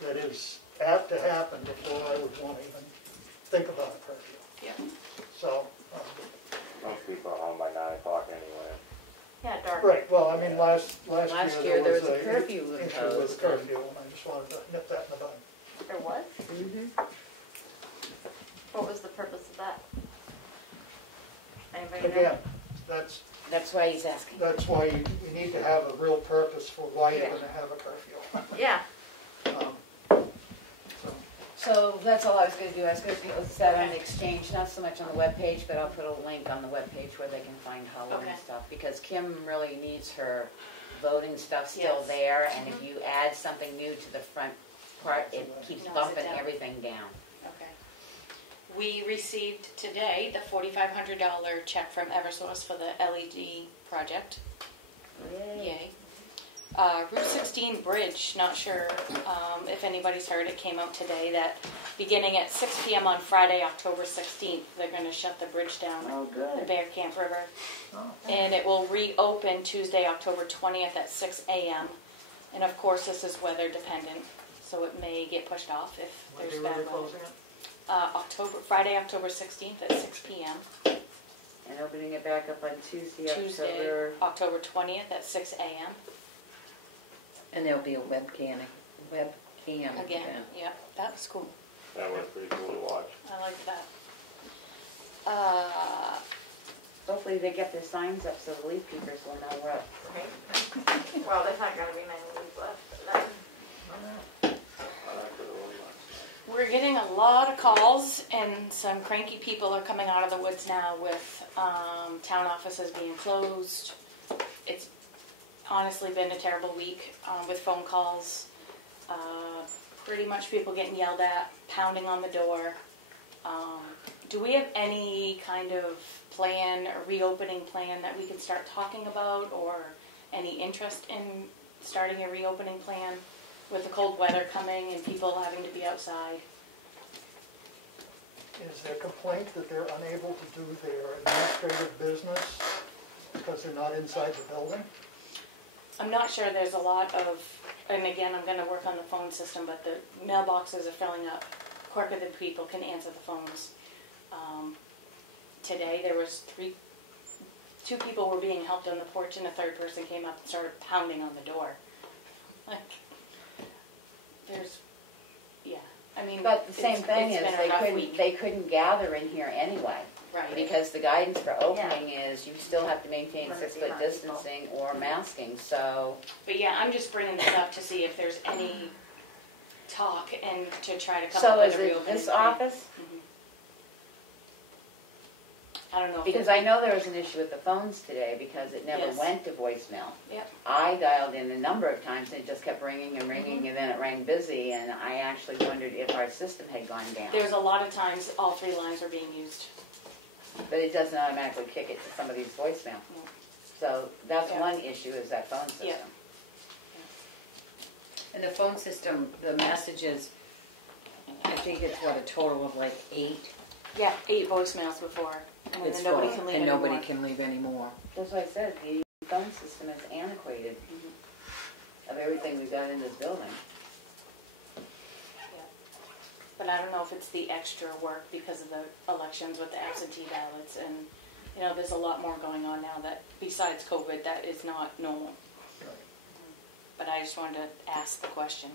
that is apt to happen before I would want to even think about a curfew. Yeah. So, Most people are home by 9 o'clock anyway. Yeah, dark. right, well, I mean, last Last year there was a curfew issue with imposed. curfew, and I just wanted to nip that in the bud. There was? Mm-hmm. What was the purpose of that? Anybody know? Again, That's why he's asking. that's why you need to have a real purpose for why you're Yeah. going to have a curfew. Yeah. So that's all I was going to do. I was going to post that on the exchange, not so much on the webpage, but I'll put a link on the webpage where they can find Halloween Okay. stuff. Because Kim really needs her voting stuff still Yes. there, and if you add something new to the front part, it keeps Knocks it bumping down. everything down. Okay. We received today the $4,500 check from Eversource for the LED project. Yay. Route 16 Bridge, not sure if anybody's heard, it came out today that beginning at 6 p.m. on Friday, October 16th, they're going to shut the bridge down Oh, at the good. Bear Camp River. Oh. And it will reopen Tuesday, October 20th at 6 a.m. And of course, this is weather dependent, so it may get pushed off if What there's day were bad they weather. closing it? Friday, October 16th at 6 p.m. And opening it back up on Tuesday, Tuesday, October 20th at 6 a.m. And there'll be a webcam Again, event. yeah, that was cool. That was pretty cool to watch. I like that. Hopefully they get their signs up so the leaf peepers will know we're up. Right. Well, there's not gonna be many weeks left. We're getting a lot of calls, and some cranky people are coming out of the woods now with town offices being closed. It's honestly been a terrible week with phone calls. Pretty much people getting yelled at, pounding on the door. Do we have any kind of plan, a reopening plan that we can start talking about, or any interest in starting a reopening plan with the cold weather coming and people having to be outside? Is there complaint that they're unable to do their administrative business because they're not inside the building? I'm not sure there's a lot of, and again, I'm going to work on the phone system, but the mailboxes are filling up quicker than people can answer the phones. Today there was two people were being helped on the porch, and a third person came up and started pounding on the door. Like, I mean, But the same thing it's is been a rough week. they couldn't gather in here anyway. Right. Because the guidance for opening is you still have to maintain Emergency 6-foot amount of distancing or masking, so. But yeah, I'm just bringing this up to see if there's any talk and to try to come So up is with a it reopening this plan. office? Mhm. I don't know. if Because it's- I know there was an issue with the phones today because it never Yes. went to voicemail. Yep. I dialed in a number of times and it just kept ringing and ringing and then it rang busy and I actually wondered if our system had gone down. There's a lot of times all three lines are being used. But it doesn't automatically kick it to somebody's voicemail. No. So that's Yeah. one issue is that phone system. Yeah. And the phone system, the messages, I think it's what, a total of like 8? Yeah, 8 voicemails before, and It's then nobody full, can leave and anymore. nobody can leave anymore. That's what I said, the phone system is antiquated of everything we've got in this building. Yeah. But I don't know if it's the extra work because of the elections with the absentee ballots, and there's a lot more going on now that besides COVID that is not normal. but I just wanted to ask the question.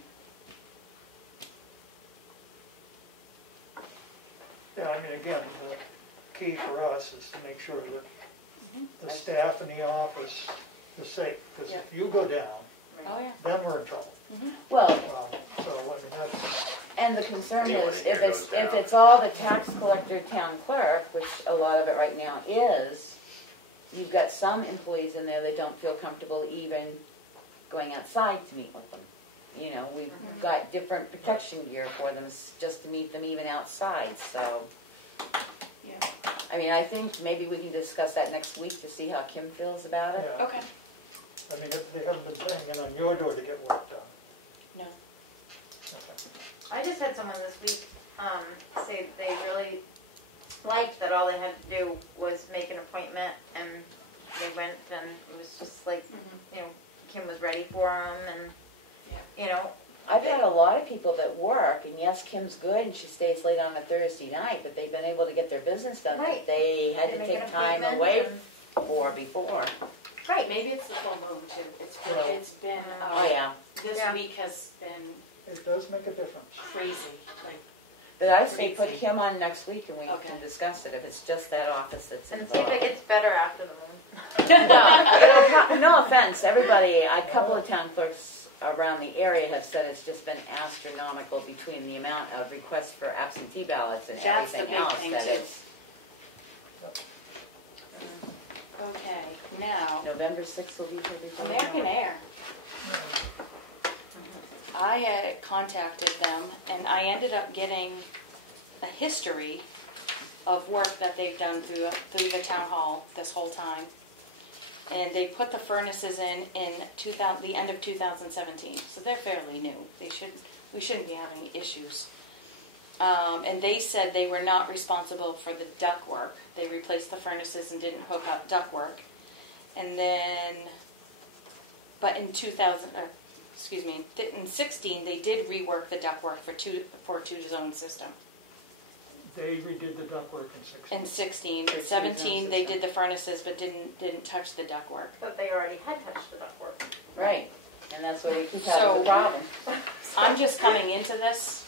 Yeah, I mean, again, the key for us is to make sure that the staff in the office is safe, because Yeah. if you go down, Oh, yeah. then we're in trouble. Well, So, I mean, that's, and the concern Anyone is in here goes if down. it's all the tax collector, town clerk, which a lot of it right now is, you've got some employees in there that don't feel comfortable even going outside to meet with them. You know, we've got different protection gear for them just to meet them even outside, so. Yeah. I mean, I think maybe we can discuss that next week to see how Kim feels about it. yeah. Okay. I mean, if they haven't been banging on your door to get work done. No. Okay. I just had someone this week say they really liked that all they had to do was make an appointment, and they went, and it was just like, you know, Kim was ready for them, and, you know. I've had a lot of people that work, and yes, Kim's good, and she stays late on a Thursday night, but they've been able to get their business done that Right. they had They to make take an time appointment away and- for before. Right. Maybe it's the full moon too. It's been Oh, yeah. this Yeah. week has been It does make a difference. crazy. Like, But I say put Crazy. Kim on next week and we Okay. can discuss it if it's just that office that's And see if involved. it gets better after the moon. Well, no offense, everybody, a couple of town clerks around the area have said it's just been astronomical between the amount of requests for absentee ballots and That's the everything big else thing, that too. it's okay, now November 6th will be here before. we know American it. Air. I contacted them, and I ended up getting a history of work that they've done through the town hall this whole time. And they put the furnaces in the end of 2017, so they're fairly new. We shouldn't be having issues. And they said they were not responsible for the ductwork. They replaced the furnaces and didn't hook up ductwork. And then, but in 16, they did rework the ductwork for two-zone system. They redid the ductwork in 16. In 16, For 17, they two-zone did the furnaces but didn't touch the ductwork. But they already had touched the ductwork. Right, and that's where we keep So- having the problem. I'm just coming into this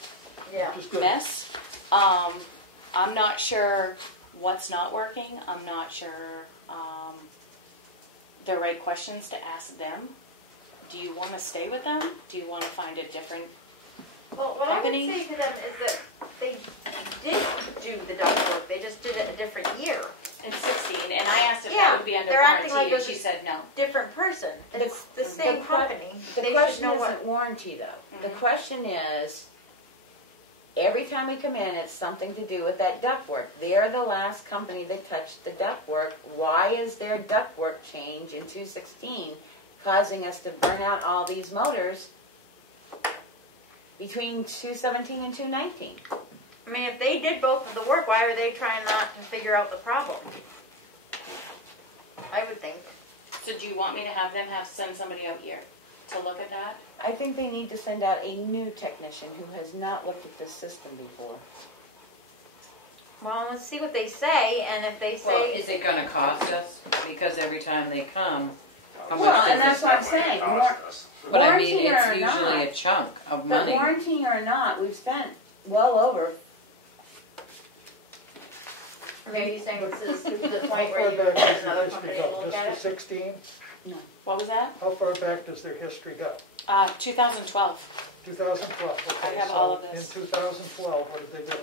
Yeah. Just good. mess. I'm not sure what's not working. I'm not sure the right questions to ask them. Do you want to stay with them? Do you want to find a different? Well, what I would Company? say to them is that they did do the ductwork, they just did it a different year. In 16, and I asked if Yeah, that would be under they're acting warranty, like and it she was said no. Different person. It's the same que- company. The They should question know isn't what. warranty though. The Mhm. question is, every time we come in, it's something to do with that ductwork. They're the last company that touched the ductwork. Why is their ductwork change in 2016 causing us to burn out all these motors between 2017 and 2019? I mean, if they did both of the work, why are they trying not to figure out the problem? I would think. So do you want me to have them send somebody out here to look at that? I think they need to send out a new technician who has not looked at this system before. Well, let's see what they say, and if they Well, say, is it gonna cost us? Because every time they come, how Well, much and does that's it? what I'm saying. But I mean, Warranty it's or usually not, a chunk of but money. warranty or not, we've spent well over. or maybe you're saying this is to the How point far where you back get does another their history company to go? look Just at to it? 16? What was that? How far back does their history go? 2012. 2012. Okay, I have so all of this. In 2012, what did they do?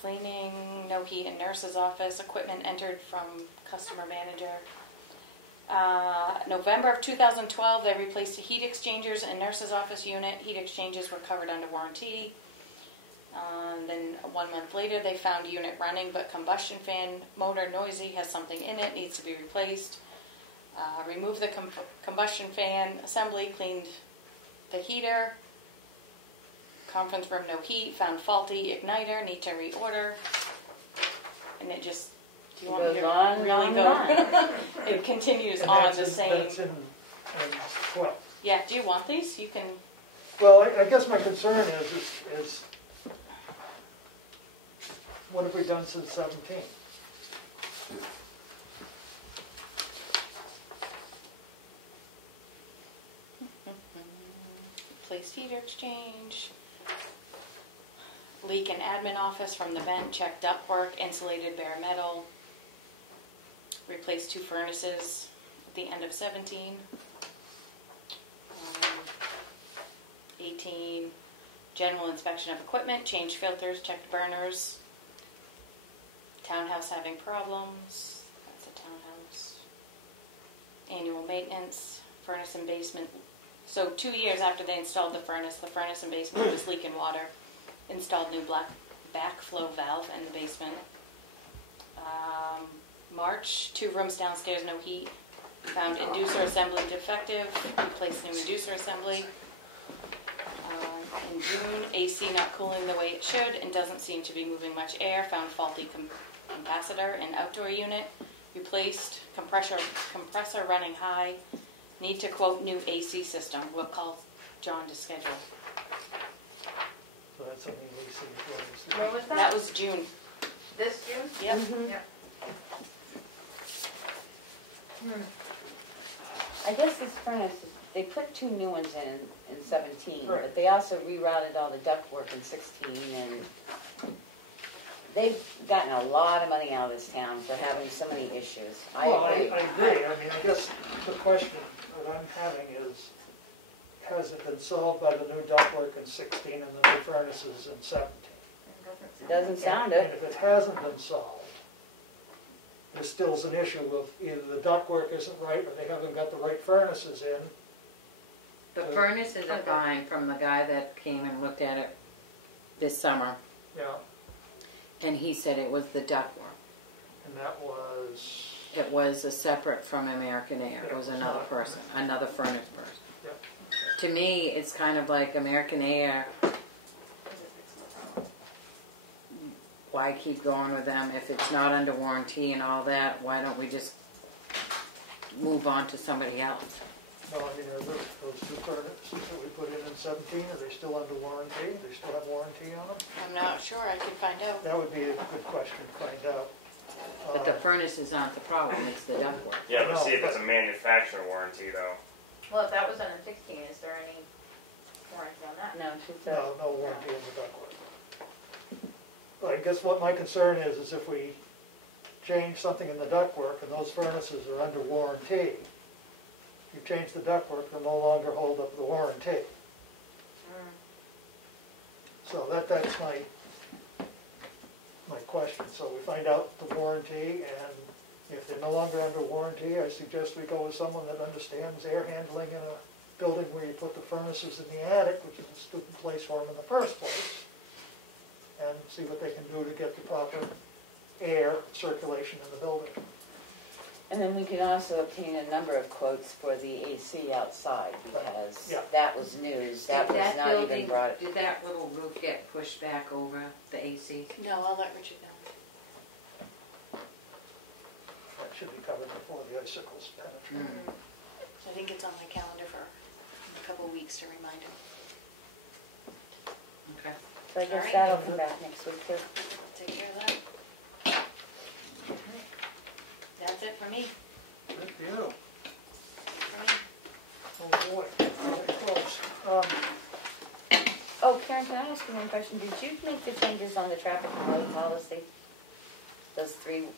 Cleaning, no heat in nurse's office, equipment entered from customer manager. November of 2012, they replaced the heat exchangers in nurse's office unit. Heat exchangers were covered under warranty. Then 1 month later, they found unit running, but combustion fan motor noisy, has something in it, needs to be replaced. Removed the combustion fan assembly, cleaned the heater. Conference room no heat, found faulty igniter, need to reorder. And it just, do you want me Goes to on and really on go? and on. It continues And on that's the in- same. That's in 12. Yeah, do you want these? You can, Well, I guess my concern is what have we done since 17? replaced heater exchange. Leak in admin office from the vent, checked ductwork, insulated bare metal. Replaced 2 furnaces at the end of 17. 18, general inspection of equipment, changed filters, checked burners. Townhouse having problems. That's a townhouse. Annual maintenance, furnace and basement. So 2 years after they installed the furnace and basement was leaking water. Installed new black backflow valve in the basement. March, 2 rooms downstairs, no heat. Found inducer assembly defective. Replaced new inducer assembly. In June, AC not cooling the way it should and doesn't seem to be moving much air. Found faulty capacitor in outdoor unit. Replaced compressor running high. Need to quote new AC system. We'll call John to schedule. So that's something we see as well. Where was that? That was June. This June? Yep. Yep. I guess this furnace, they put 2 new ones in 17, Right. but they also rerouted all the ductwork in 16, and they've gotten a lot of money out of this town for having so many issues. Well, I agree. I agree. I mean, I guess the question that I'm having is, has it been solved by the new ductwork in 16 and the new furnaces in 17? It doesn't sound And it. if it hasn't been solved, there still is an issue of either the ductwork isn't right or they haven't got the right furnaces in. The furnaces are fine from the guy that came and looked at it this summer, Yeah, and he said it was the ductwork. and that was, It was a separate from American Air. It was another person, another furnace person. yeah. To me, it's kind of like American Air. Why keep going with them if it's not under warranty and all that? Why don't we just move on to somebody else? No, I mean, are those 2 furnaces that we put in 17, are they still under warranty? They still have warranty on them? I'm not sure. I could find out. That would be a good question to find out. But the furnaces aren't the problem, it's the ductwork. Yeah, but No, see if it's but- a manufacturer warranty though. Well, if that was done in 16, is there any warranty on that? No, she said. No warranty on the ductwork. I guess what my concern is if we change something in the ductwork and those furnaces are under warranty, if you change the ductwork, they'll no longer hold up the warranty. So that's my question. So we find out the warranty, and if they're no longer under warranty, I suggest we go with someone that understands air handling in a building where you put the furnaces in the attic, which is a stupid place for them in the first place, and see what they can do to get the proper air circulation in the building. And then we can also obtain a number of quotes for the AC outside, because Yeah. that was news. That was not even brought. Did that little roof get pushed back over the AC? No, I'll let Richard know. That should be covered before the icicles penetrate. I think it's on my calendar for a couple of weeks to remind him. Okay. So I guess Alright. that'll come back next week too. Take care of that. That's it for me. Good for you. For me. Oh boy, really close. Oh, Karen, can I ask you one question? Did you make the changes on the traffic flow policy? Those 3?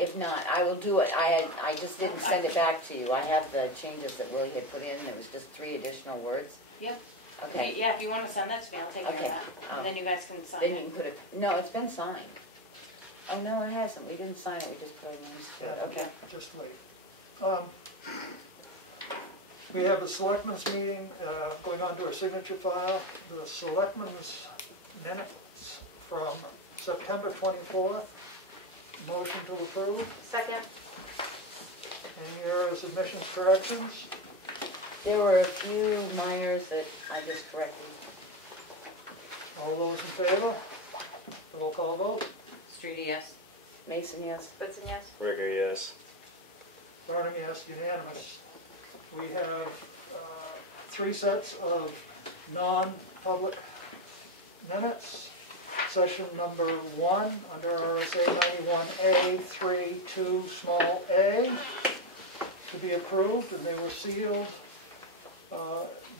If not, I will do it. I just didn't send it back to you. I have the changes that Willie had put in. There was just 3 additional words. Yep. Okay. Yeah, if you want to send that to me, I'll take care Okay. of that. And then you guys can sign Then you it. can put it. No, it's been signed. Oh no, it hasn't. We didn't sign it. We just put our names to it. Okay. Just wait. We have the Selectmen's meeting, going on to our signature file. The Selectmen's minutes from September 24th. Motion to approve. Second. Any errors, omissions, corrections? There were a few minors that I just corrected. All those in favor? Roll call vote. Streety, yes. Mason, yes. Whitson, yes? Ricker, yes. Barnum, yes, unanimous. We have 3 sets of non-public minutes. Session number 1 under RSA 91A 3(2) small a to be approved, and they were sealed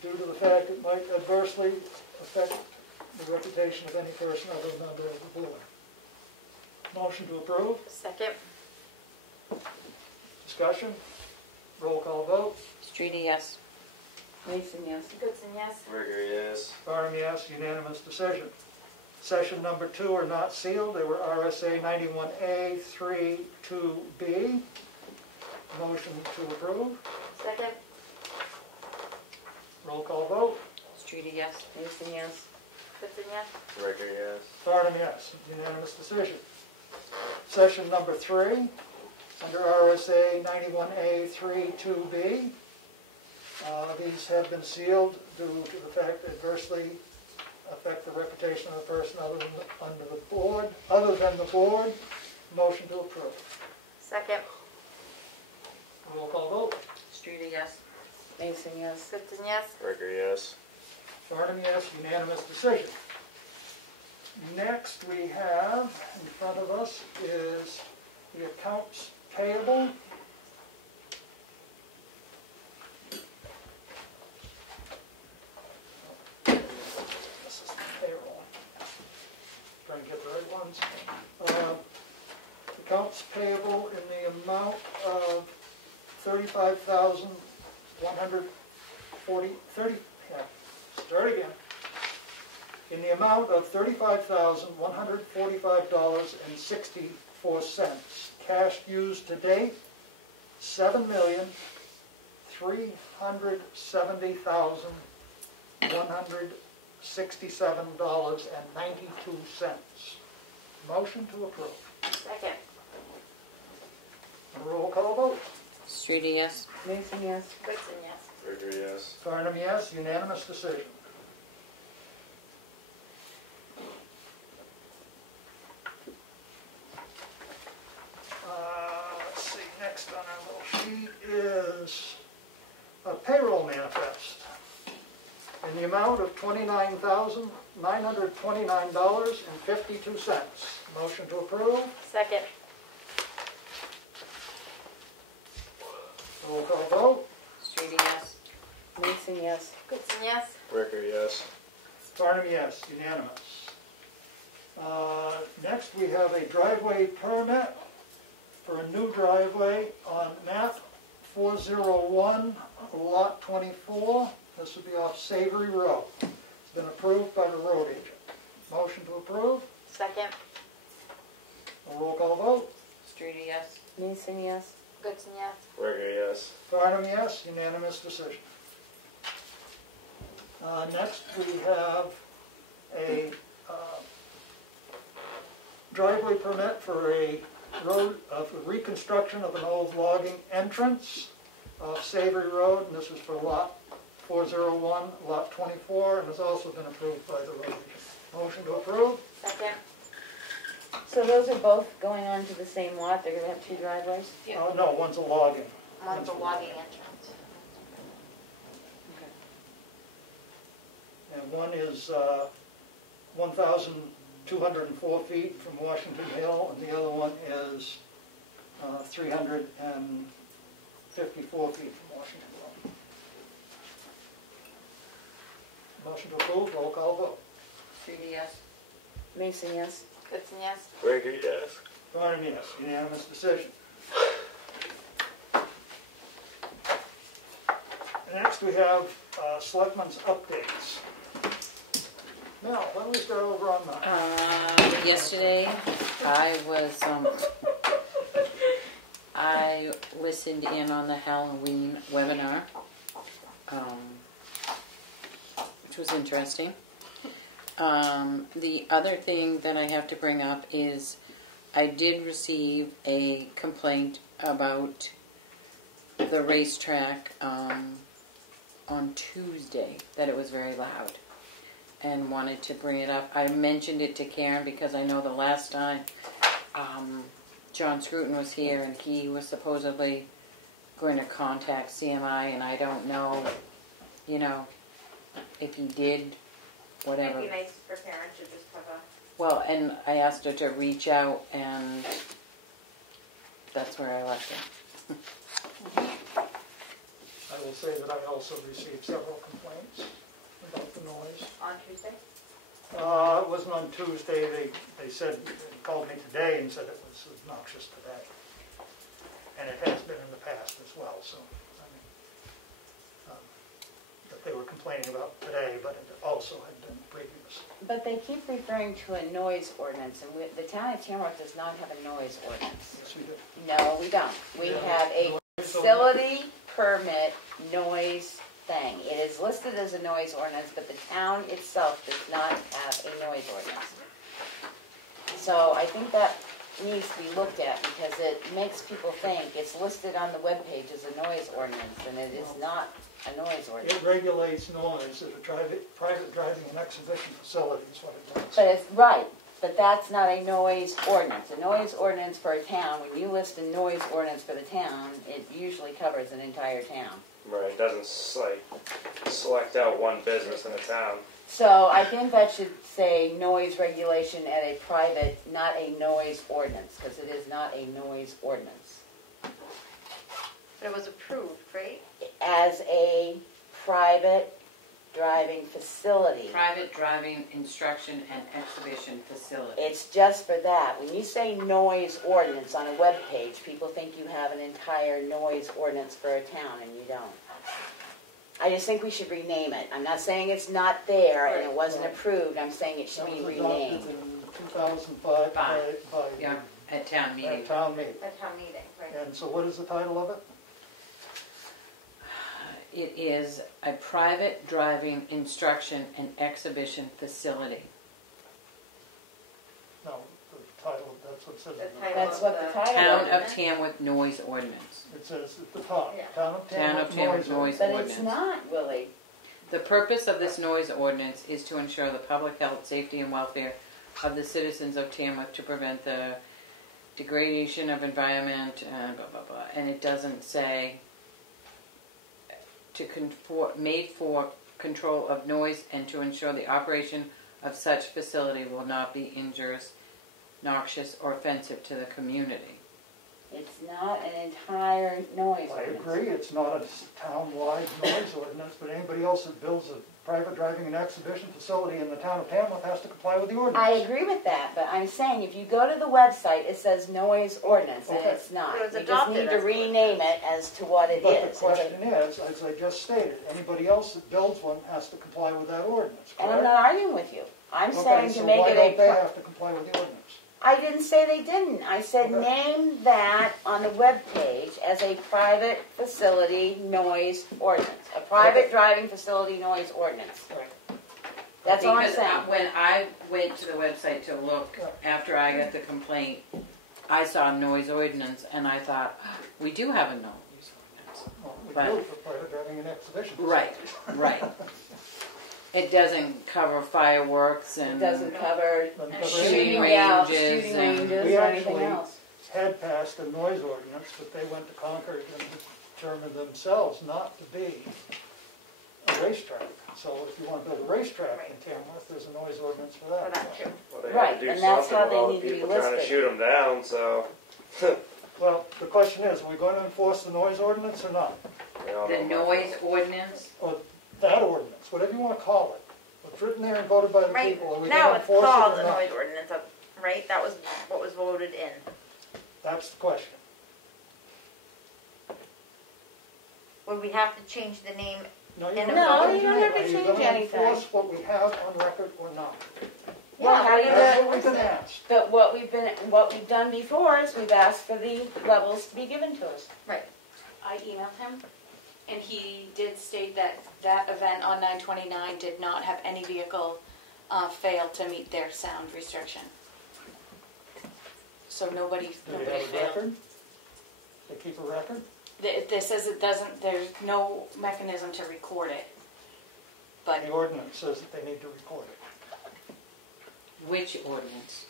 due to the fact it might adversely affect the reputation of any person other than a member of the board. Motion to approve. Second. Discussion. Roll call vote. Streety, yes. Mason, yes. Goodson, yes. Ricker, yes. Barnum, yes. Unanimous decision. Session number 2 are not sealed. They were RSA 91A 3 2B. Motion to approve. Second. Roll call vote. Streety, yes. Mason, yes. Goodson, yes. Ricker, yes. Barnum, yes. Unanimous decision. Session number 3, under RSA 91A 3 2B. These have been sealed due to the fact that adversely affect the reputation of the person other than the board. Motion to approve. Second. Roll call vote. Streety, yes. Mason, yes. Goodson, yes. Ricker, yes. Barnum, yes. Unanimous decision. Next we have in front of us is the accounts payable. This is the payroll. Trying to get the right ones. Accounts payable in the amount of start again. In the amount of $35,145.64. Cash used to date, $7,370,167.92. Motion to approve. Second. A roll call vote. Streety, yes. Mason, yes. Goodson, yes. Ricker, yes. Barnum, yes. Unanimous decision. Let's see, next on our little sheet is a payroll manifest in the amount of $29,929.52. Motion to approve. Second. Roll call vote. Streety, yes. Mason, yes. Goodson, yes. Ricker, yes. Barnum, yes. Unanimous. Next, we have a driveway permit for a new driveway on map 401, lot 24. This would be off Savory Road. It's been approved by the road agent. Motion to approve. Second. A roll call vote. Streety, yes. Mason, yes. Goodson, yes. Ricker, yes. Barnum, yes. Unanimous decision. Next, we have a driveway permit for a road of reconstruction of an old logging entrance off Savory Road, and this is for lot 401, lot 24, and has also been approved by the road agent. Motion to approve. Second. So those are both going on to the same lot? They're going to have two driveways? No, one's a logging. One's a logging entrance. And one is 1,204 feet from Washington Hill, and the other one is 354 feet from Washington Hill. Motion to approve, roll call vote. Streety, yes. Mason, yes. Goodson, yes. Ricker, yes. Barnum, yes. Unanimous decision. Next we have Selectmen's updates. Now, why don't we start over on that? Yesterday, I listened in on the Halloween webinar, which was interesting. The other thing that I have to bring up is I did receive a complaint about the racetrack on Tuesday, that it was very loud, and wanted to bring it up. I mentioned it to Karen because I know the last time John Scruton was here and he was supposedly going to contact CMI, and I don't know, if he did, whatever. It'd be nice for parents to just have a... Well, and I asked her to reach out, and that's where I left it. I will will say that I also received several complaints about the noise. On Tuesday? It wasn't on Tuesday. They said, they called me today and said it was obnoxious today. And it has been in the past as well, so, I mean, that they were complaining about today, but it also had been previous. But they keep referring to a noise ordinance, and the town of Tamworth does not have a noise ordinance. Yes, we do. No, we don't. We Yeah. have a facility permit noise thing. It is listed as a noise ordinance, but the town itself does not have a noise ordinance. So I think that needs to be looked at because it makes people think it's listed on the webpage as a noise ordinance, and it is not a noise ordinance. It regulates noise at a private driving and exhibition facility is what it does. But it's right, but that's not a noise ordinance. A noise ordinance for a town, when you list a noise ordinance for the town, it usually covers an entire town. Right, it doesn't like select out one business in a town. So I think that should say noise regulation at a private, not a noise ordinance, because it is not a noise ordinance. But it was approved, right? As a private driving facility. Private driving instruction and exhibition facility. It's just for that. When you say noise ordinance on a web page, people think you have an entire noise ordinance for a town, and you don't. I just think we should rename it. I'm not saying it's not there and it wasn't approved. I'm saying it should That be was renamed. adopted in 2005 by Yeah, at town meeting. at town meeting. At town meeting, right? And so what is the title of it? It is a private driving instruction and exhibition facility. No, the title, that's what it says. The title That's of what the title Town is. of Tamworth Noise Ordinance. It says at the top, Yeah. Town of Town of Tamworth Tamworth Noise Noise But Ordinance. it's not, Willie. The purpose of this noise ordinance is to ensure the public health, safety, and welfare of the citizens of Tamworth to prevent the degradation of environment and blah, blah, blah. And it doesn't say made for control of noise and to ensure the operation of such facility will not be injurious, noxious, or offensive to the community. It's not an entire noise I ordinance. agree, it's not a town-wide noise ordinance, but anybody else that builds a private driving and exhibition facility in the town of Tamworth has to comply with the ordinance. I agree with that, but I'm saying if you go to the website, it says noise ordinance, and Okay. it's not. It was You just adopted need to as an rename it as to what it But is. the It's a- question is, as I just stated, anybody else that builds one has to comply with that ordinance, And I'm correct? not arguing with you. I'm Okay, saying to so make why it don't they a... have to comply with the ordinance? I didn't say they didn't. I said Okay. name that on the webpage as a private facility noise ordinance. A private Okay. driving facility noise ordinance. Right. That's all I'm Because saying. when I went to the website to look, after I got the complaint, I saw noise ordinance and I thought, oh, we do have a noise ordinance. Well, we Right. do for private driving and exhibition. Right, right. It doesn't cover fireworks It and doesn't cover Doesn't cover shooting anything. ranges shooting and- ranges We or anything actually else. had passed a noise ordinance, but they went to Concord and determined themselves not to be a racetrack. So if you want to build a racetrack in Tamworth, there's a noise ordinance for For that. that too. Well, they Right, had to do and that's something how with they all the need to be people trying to listed. shoot them down, so. Well, the question is, are we going to enforce the noise ordinance or not? we all the know noise ordinance. Or that ordinance, whatever you want to call it. What's written there and voted by the Right, people, are we now going to it's enforce called it the or not? noise ordinance, right? That was what was voted in. That's the question. Would we have to change the name? No, And don't No, have to you don't do have that. to Are you change going to anything. enforce what we have on record or not? Yeah, how do you That's do what we've been asked. But what we've done before is we've asked for the levels to be given to us. I emailed him, and he did state that that event on 9/29 did not have any vehicle fail to meet their sound restriction. So nobody Do they have a failed. record? They keep a record? This says it doesn't, there's no mechanism to record it. But The ordinance says that they need to record it. Which ordinance?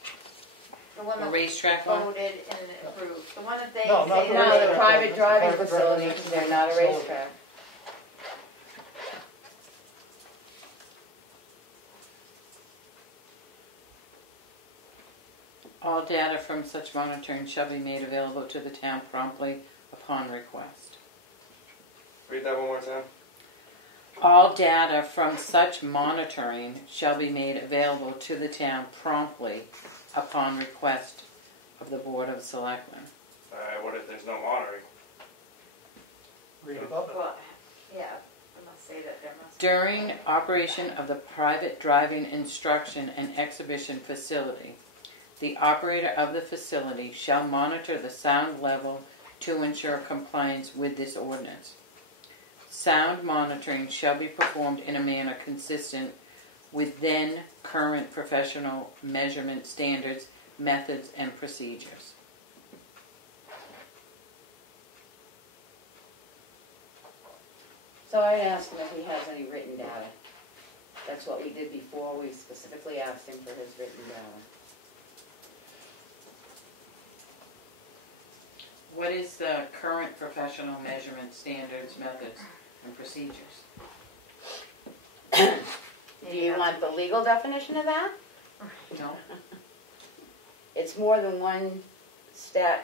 The one The that racetrack one? voted and approved. The one that they No, not say the No, that- the racetrack. private It's a driving private facility, driving they're not a facility. racetrack. All data from such monitoring shall be made available to the town promptly upon request. We read that one more time? All data from such monitoring shall be made available to the town promptly upon request of the Board of Selectmen. Alright, what if there's no monitoring? Read above it. Well, yeah, I must say that there must. During operation of the private driving instruction and exhibition facility, the operator of the facility shall monitor the sound level to ensure compliance with this ordinance. Sound monitoring shall be performed in a manner consistent with then current professional measurement standards, methods, and procedures. So I asked him if he has any written data. That's what we did before. We specifically asked him for his written data. What is the current professional measurement standards, methods, and procedures? Do you want the legal definition of that? No? It's more than stagnant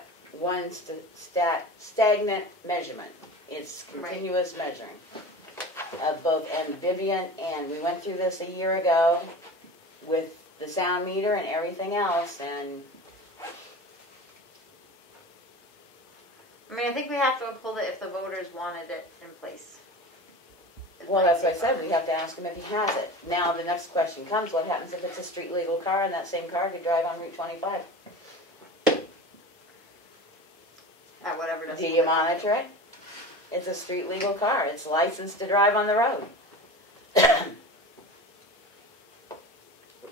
measurement. It's continuous measuring of both ambient, and we went through this a year ago with the sound meter and everything else, and I mean, I think we have to uphold it if the voters wanted it in place. well, that's what I said, we have to ask him if he has it. Now, the next question comes, what happens if it's a street legal car and that same car could drive on Route 25? At whatever Do decimal. you monitor it? It's a street legal car. It's licensed to drive on the road. Which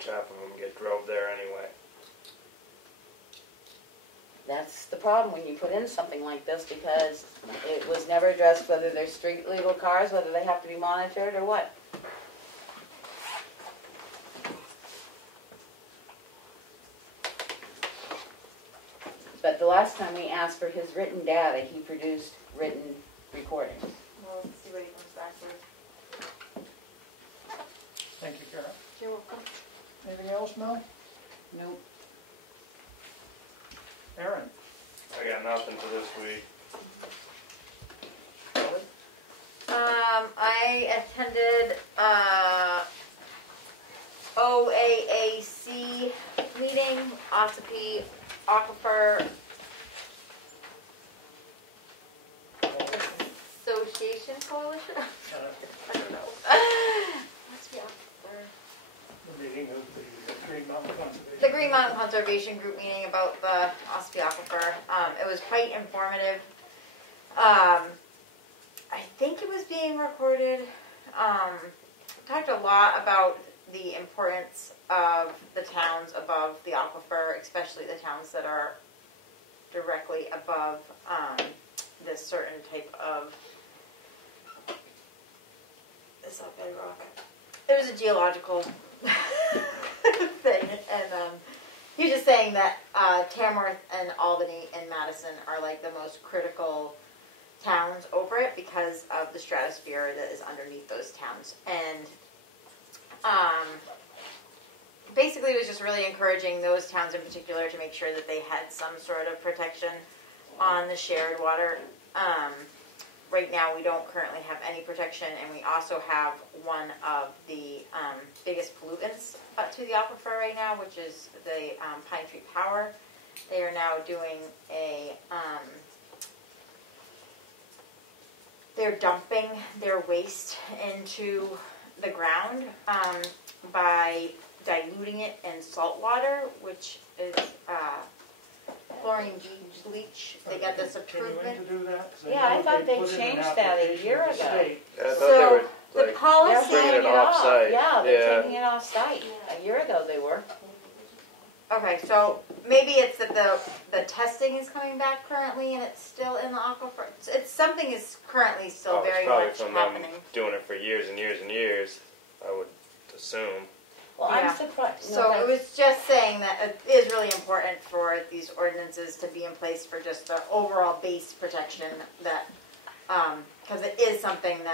half of them get drove there anyway. That's the problem when you put in something like this, because it was never addressed whether they're street legal cars, whether they have to be monitored or what. But the last time we asked for his written data, he produced written recordings. Well, let's see what he comes back with. Thank you, Karen. You're welcome. Anything else, Mel? Nope. Aaron? I got nothing for this week. I attended OAAC meeting, Ossipee Aquifer Association Coalition. I don't know. What's the Aquifer? The meeting of the Green Mountain Conservation. The Green Mountain Conservation Group meeting about the Ossipee Aquifer. It was quite informative. I think it was being recorded. Talked a lot about the importance of the towns above the aquifer, especially the towns that are directly above this certain type of is that bedrock. It was a geological thing, and he was just saying that Tamworth and Albany and Madison are like the most critical towns over it because of the stratosphere that is underneath those towns. And basically it was just really encouraging those towns in particular to make sure that they had some sort of protection on the shared water. Right now we don't currently have any protection, and we also have one of the biggest pollutants to the aquifer right now, which is the Pine Tree Power. They are now doing a they're dumping their waste into the ground by diluting it in salt water, which is chlorine bleach. They got this Continuing improvement. to do that? 'Cause Yeah, I know thought they put in an changed that a application year with the ago. state. Yeah, I thought So, they were the like policy, bringing it Taking off site. Yeah, they're Yeah. taking it off site. A year ago they were. okay, so maybe it's that the testing is coming back currently and it's still in the aquifer. It's something is currently still Oh, it's very probably much from happening. them doing it for years and years and years, I would assume. Well, Yeah. I'm surprised. So it was just saying that it is really important for these ordinances to be in place for just the overall base protection that, because it is something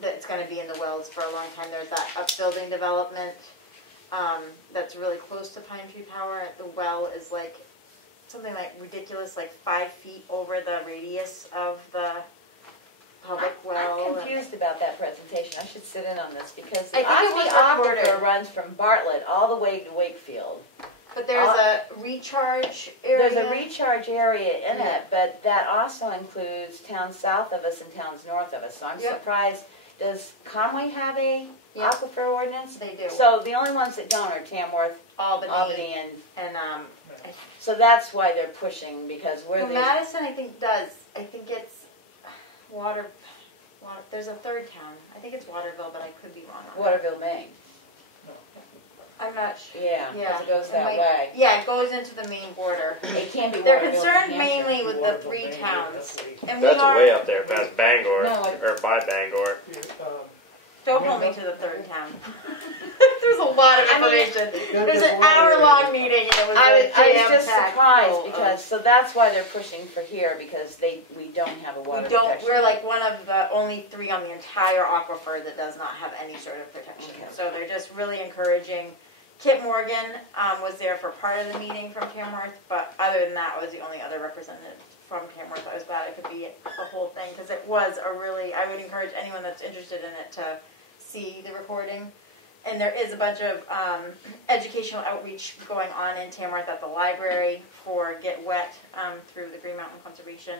that's going to be in the wells for a long time. There's that upbuilding development that's really close to Pine Tree Power. The well is like something like ridiculous, like 5 feet over the radius of the public well. about that presentation. I should sit in on this because the I think it was Aquifer recorded. runs from Bartlett all the way to Wakefield. But there's a recharge area. There's a recharge area in Yeah. it, but that also includes towns south of us and towns north of us. So I'm Yep. surprised. Does Conway have a Yep. aquifer ordinance? They do. So the only ones that don't are Tamworth, Albany, and and so that's why they're pushing because we're well, the Madison, I think does. I think it's Water. There's a third town. I think it's Waterville, but I could be wrong on that. Waterville, Maine. I'm not sure. Yeah, 'cause it goes that might- way. Yeah, it goes into the main border. It can't be They're Waterville, concerned New Hampshire. mainly with the three towns. And we That's are. way up there past Bangor, No, it- or by Bangor. Don't hold me to the third town. There's a lot of I mean, information. There's an hour-long meeting, and it was I was just jam-packed surprised full of- because so that's why they're pushing for here because we don't have a water we don't. protection. We're like one of the only 3 on the entire aquifer that does not have any sort of protection. Okay. So they're just really encouraging. Kit Morgan was there for part of the meeting from Tamworth, but other than that, I was the only other representative from Tamworth. I was glad I could be at the whole thing because it was a really. I would encourage anyone that's interested in it to see the recording. And there is a bunch of educational outreach going on in Tamworth at the library for Get Wet through the Green Mountain Conservation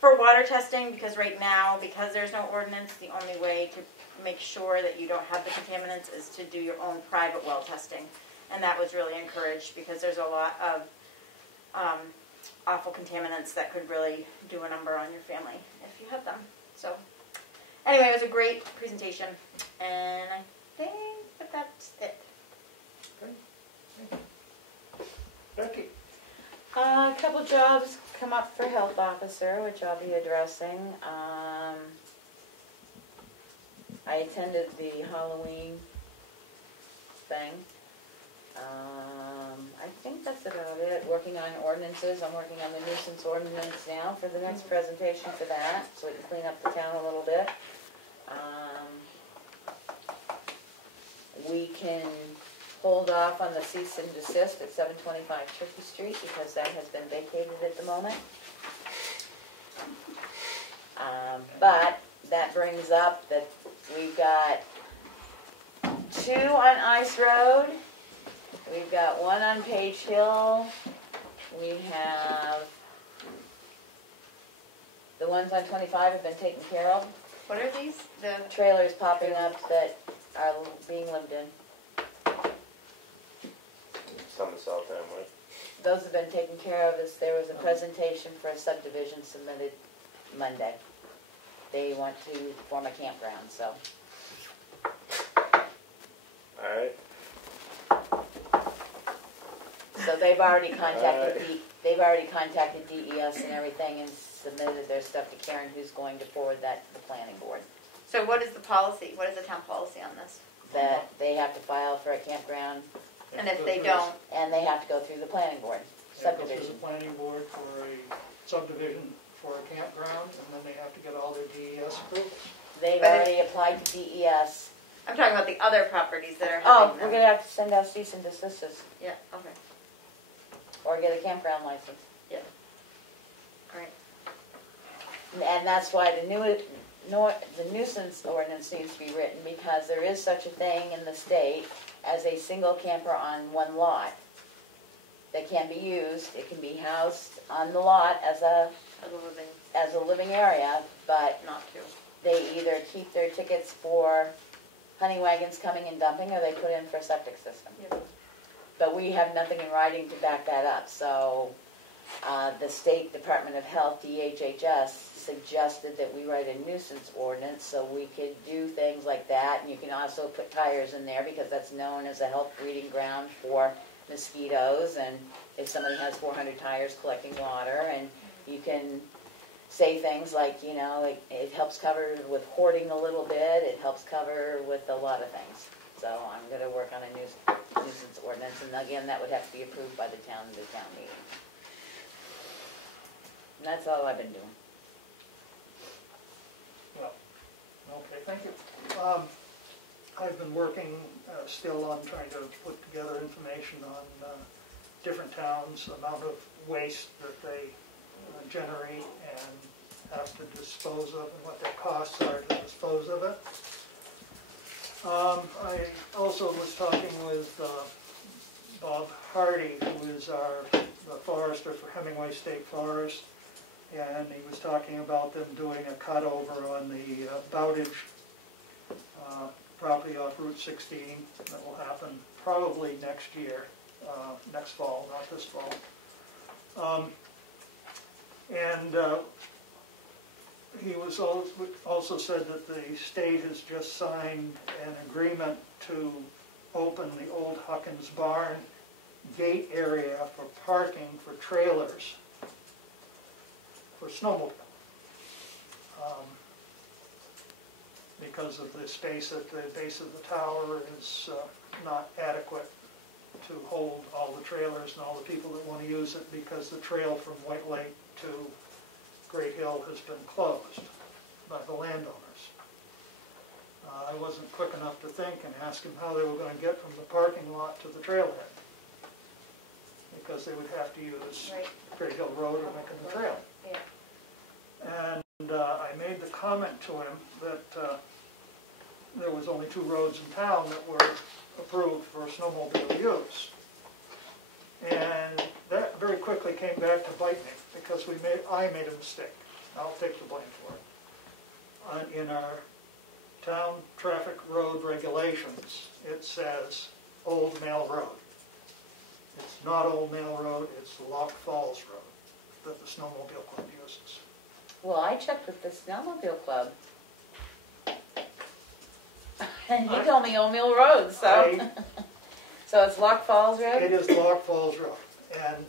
for water testing, because right now, because there's no ordinance, the only way to make sure that you don't have the contaminants is to do your own private well testing. And that was really encouraged because there's a lot of awful contaminants that could really do a number on your family if you have them. So anyway, it was a great presentation, and I think that that's it. Becky? A couple jobs come up for health officer, which I'll be addressing. I attended the Halloween thing. I think that's about it. Working on ordinances. I'm working on the nuisance ordinance now for the next presentation for that, so we can clean up the town a little bit. We can hold off on the cease and desist at 725 Turkey Street because that has been vacated at the moment. But that brings up that we've got 2 on Ice Road. We've got 1 on Page Hill. We have the ones on 25 have been taken care of. What are these? The Trailers popping up that are being lived in. Some in South Tamworth. Those have been taken care of as there was a presentation for a subdivision submitted Monday. They want to form a campground, so. Alright. So they've already contacted DES and everything and submitted their stuff to Karen, who's going to forward that to the planning board. So what is the policy? What is the town policy on this? That they have to file for a campground And if they don't, and they have to go through the planning board, They go through subdivision. the planning board for a subdivision for a campground, and then they have to get all their DES approvals. They've But already applied to DES. I'm talking about the other properties that are Oh, having we're them. gonna have to send out cease and desist Yeah, okay. or get a campground license. Alright. And that's why the nuisance ordinance needs to be written, because there is such a thing in the state as a single camper on one lot that can be used. It can be housed on the lot as a living area, but Not to. they either keep their tickets for honey wagons coming and dumping, or they put in for a septic system. Yep. But we have nothing in writing to back that up, so the State Department of Health, DHHS, suggested that we write a nuisance ordinance so we could do things like that, and you can also put tires in there because that's known as a health breeding ground for mosquitoes, and if somebody has 400 tires collecting water, and you can say things like, you know, it helps cover with hoarding a little bit, it helps cover with a lot of things. So I'm going to work on a nuisance ordinance, and again, that would have to be approved by the town meeting. And that's all I've been doing. Well, okay, thank you. I've been working still on trying to put together information on different towns, amount of waste that they generate, and have to dispose of and what their costs are to dispose of it. I also was talking with Bob Hardy, who is the forester for Hemingway State Forest, and he was talking about them doing a cut over on the Bowditch property off Route 16 that will happen probably next year, next fall, not this fall. He was also said that the state has just signed an agreement to open the old Huckins Barn gate area for parking for trailers for snowmobile. Because of the space at the base of the tower is not adequate to hold all the trailers and all the people that want to use it, because the trail from White Lake to Great Hill has been closed by the landowners. I wasn't quick enough to think and ask them how they were going to get from the parking lot to the trailhead, because they would have to use Great Hill Road or making the trail. Yeah. And I made the comment to him that there was only 2 roads in town that were approved for snowmobile use. And that very quickly came back to bite me, because I made a mistake. I'll take the blame for it. In our town traffic road regulations, it says Old Mill Road. It's not Old Mill Road, it's Lock Falls Road that the snowmobile club uses. Well, I checked with the snowmobile club. And he told me Old Mill Road, so. So it's Lock Falls Road? It is Lock Falls Road. And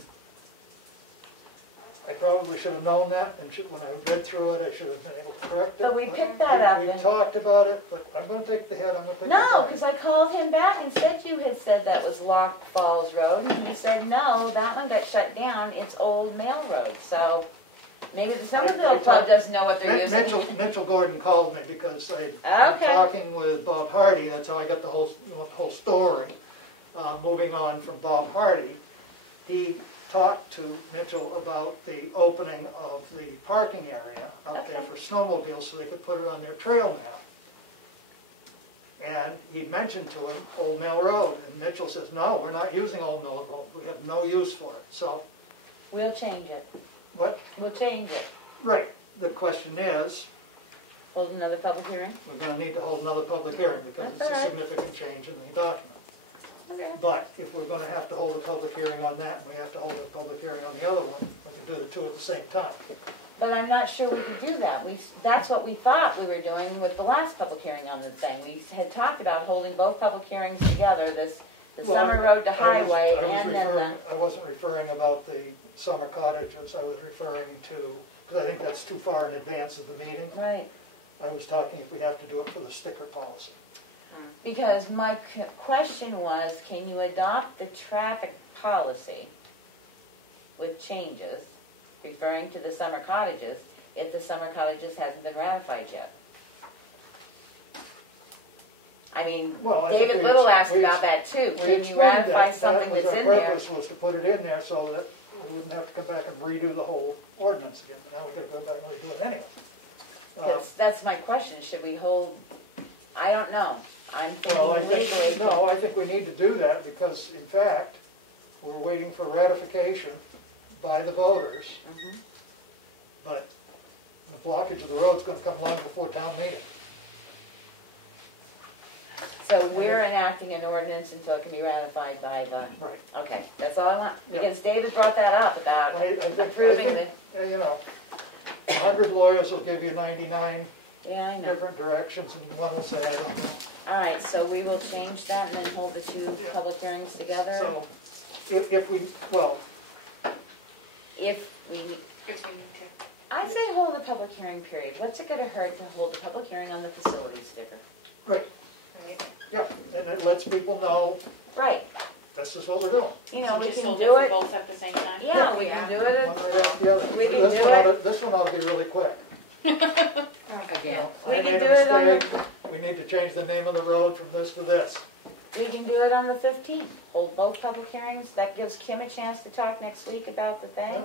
I probably should have known that, and when I read through it, I should have been able to correct it. But we picked that up. We talked about it, but I'm going to take the head, I'm going to take the No, head. because I called him back and said you had said that was Lock Falls Road, and he said, no, that one got shut down, it's Old Mill Road. So maybe the snowmobile club doesn't know what they're using. Mitchell Gordon called me because I'm talking with Bob Hardy. That's how I got the whole story. Moving on from Bob Hardy, he talked to Mitchell about the opening of the parking area out there for snowmobiles so they could put it on their trail map. And he mentioned to him Old Mill Road, and Mitchell says, no, we're not using Old Mill Road. We have no use for it. So we'll change it. What? We'll change it. Right. The question is, hold another public hearing? We're going to need to hold another public hearing because it's a significant change in the document. Okay. But if we're going to have to hold a public hearing on that, and we have to hold a public hearing on the other one, we can do the 2 at the same time. But I'm not sure we could do that. That's what we thought we were doing with the last public hearing on the thing. We had talked about holding both public hearings together, the Summer Road to Highway, and then the... I wasn't referring about the summer cottages. I was referring to, because I think that's too far in advance of the meeting. Right. I was talking if we have to do it for the sticker policy. Because my question was, can you adopt the traffic policy with changes, referring to the summer cottages, if the summer cottages hasn't been ratified yet? I mean, David Little asked about that too. Can you ratify something that's in there? Our purpose was to put it in there so that we wouldn't have to come back and redo the whole ordinance again. But now we've got to go back and redo it anyway. That's my question. Should we hold? I don't know. I'm thinking legally. No, I think we need to do that because, in fact, we're waiting for ratification by the voters. But the blockage of the road is going to come long before town meeting. So we're enacting an ordinance until it can be ratified by the... Right. Okay, that's all I want. Because David brought that up about approving the... You know, 100 lawyers will give you 99 different directions, and one will say, I don't know. All right, so we will change that and then hold the 2 public hearings together? So, if we need to. I say hold the public hearing period. What's it going to hurt to hold the public hearing on the facility sticker? Right. Yeah, and it lets people know. Right. This is what we're doing. You know, we just can do it both at the same time. Yeah, we can do it. One right after the other. We can do it. This one ought to be really quick. Again. We can do it on the... We need to change the name of the road from this to this. We can do it on the 15th. Hold both public hearings. That gives Kim a chance to talk next week about the thing.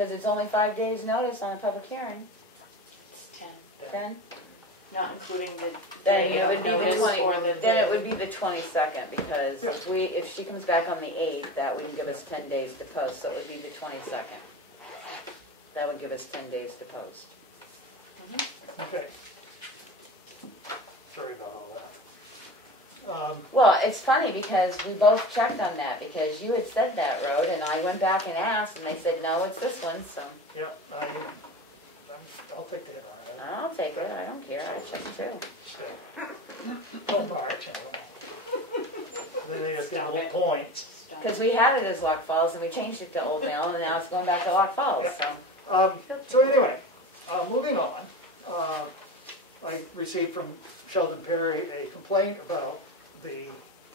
Because it's only 5 days' notice on a public hearing. It's 10, 10? not including the Then day it of would be the notice 20, or the. then it would be the 22nd, because if she comes back on the 8th, that would give us 10 days to post, so it would be the 22nd. That would give us 10 days to post. Okay. Sorry about all that. Well, it's funny because we both checked on that, because you had said that road, and I went back and asked, and they said, no, it's this one, so Yeah, I'll take the hit on that. I'll take it, I don't care, I checked too. Don't march, then they just get little points. Because we had it as Lock Falls, and we changed it to Old Mill, and now it's going back to Lock Falls, so. So anyway, moving on, I received from Sheldon Perry a complaint about the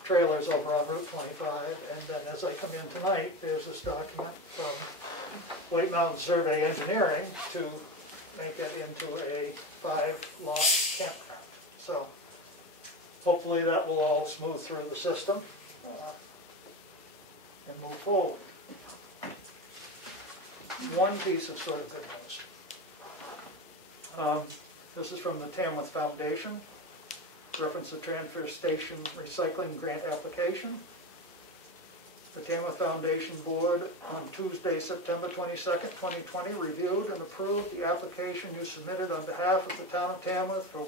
trailers over on Route 25, and then as I come in tonight, there's this document from White Mountain Survey Engineering to make it into a 5-lot campground. So hopefully that will all smooth through the system and move forward. One piece of sort of good news. This is from the Tamworth Foundation, reference the transfer station recycling grant application. The Tamworth Foundation Board on Tuesday, September 22nd, 2020, reviewed and approved the application you submitted on behalf of the town of Tamworth for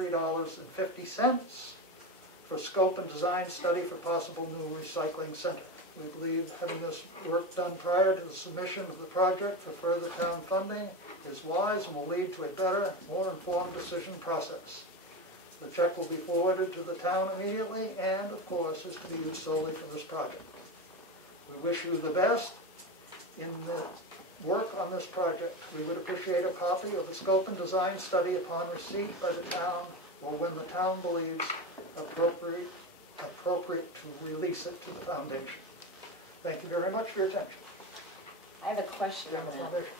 $11,753.50 for scope and design study for possible new recycling center. We believe having this work done prior to the submission of the project for further town funding is wise and will lead to a better, more informed decision process. The check will be forwarded to the town immediately and, of course, is to be used solely for this project. We wish you the best in the work on this project. We would appreciate a copy of the scope and design study upon receipt by the town or when the town believes appropriate to release it to the foundation. Thank you very much for your attention. I have a question on Tamworth that. Foundation.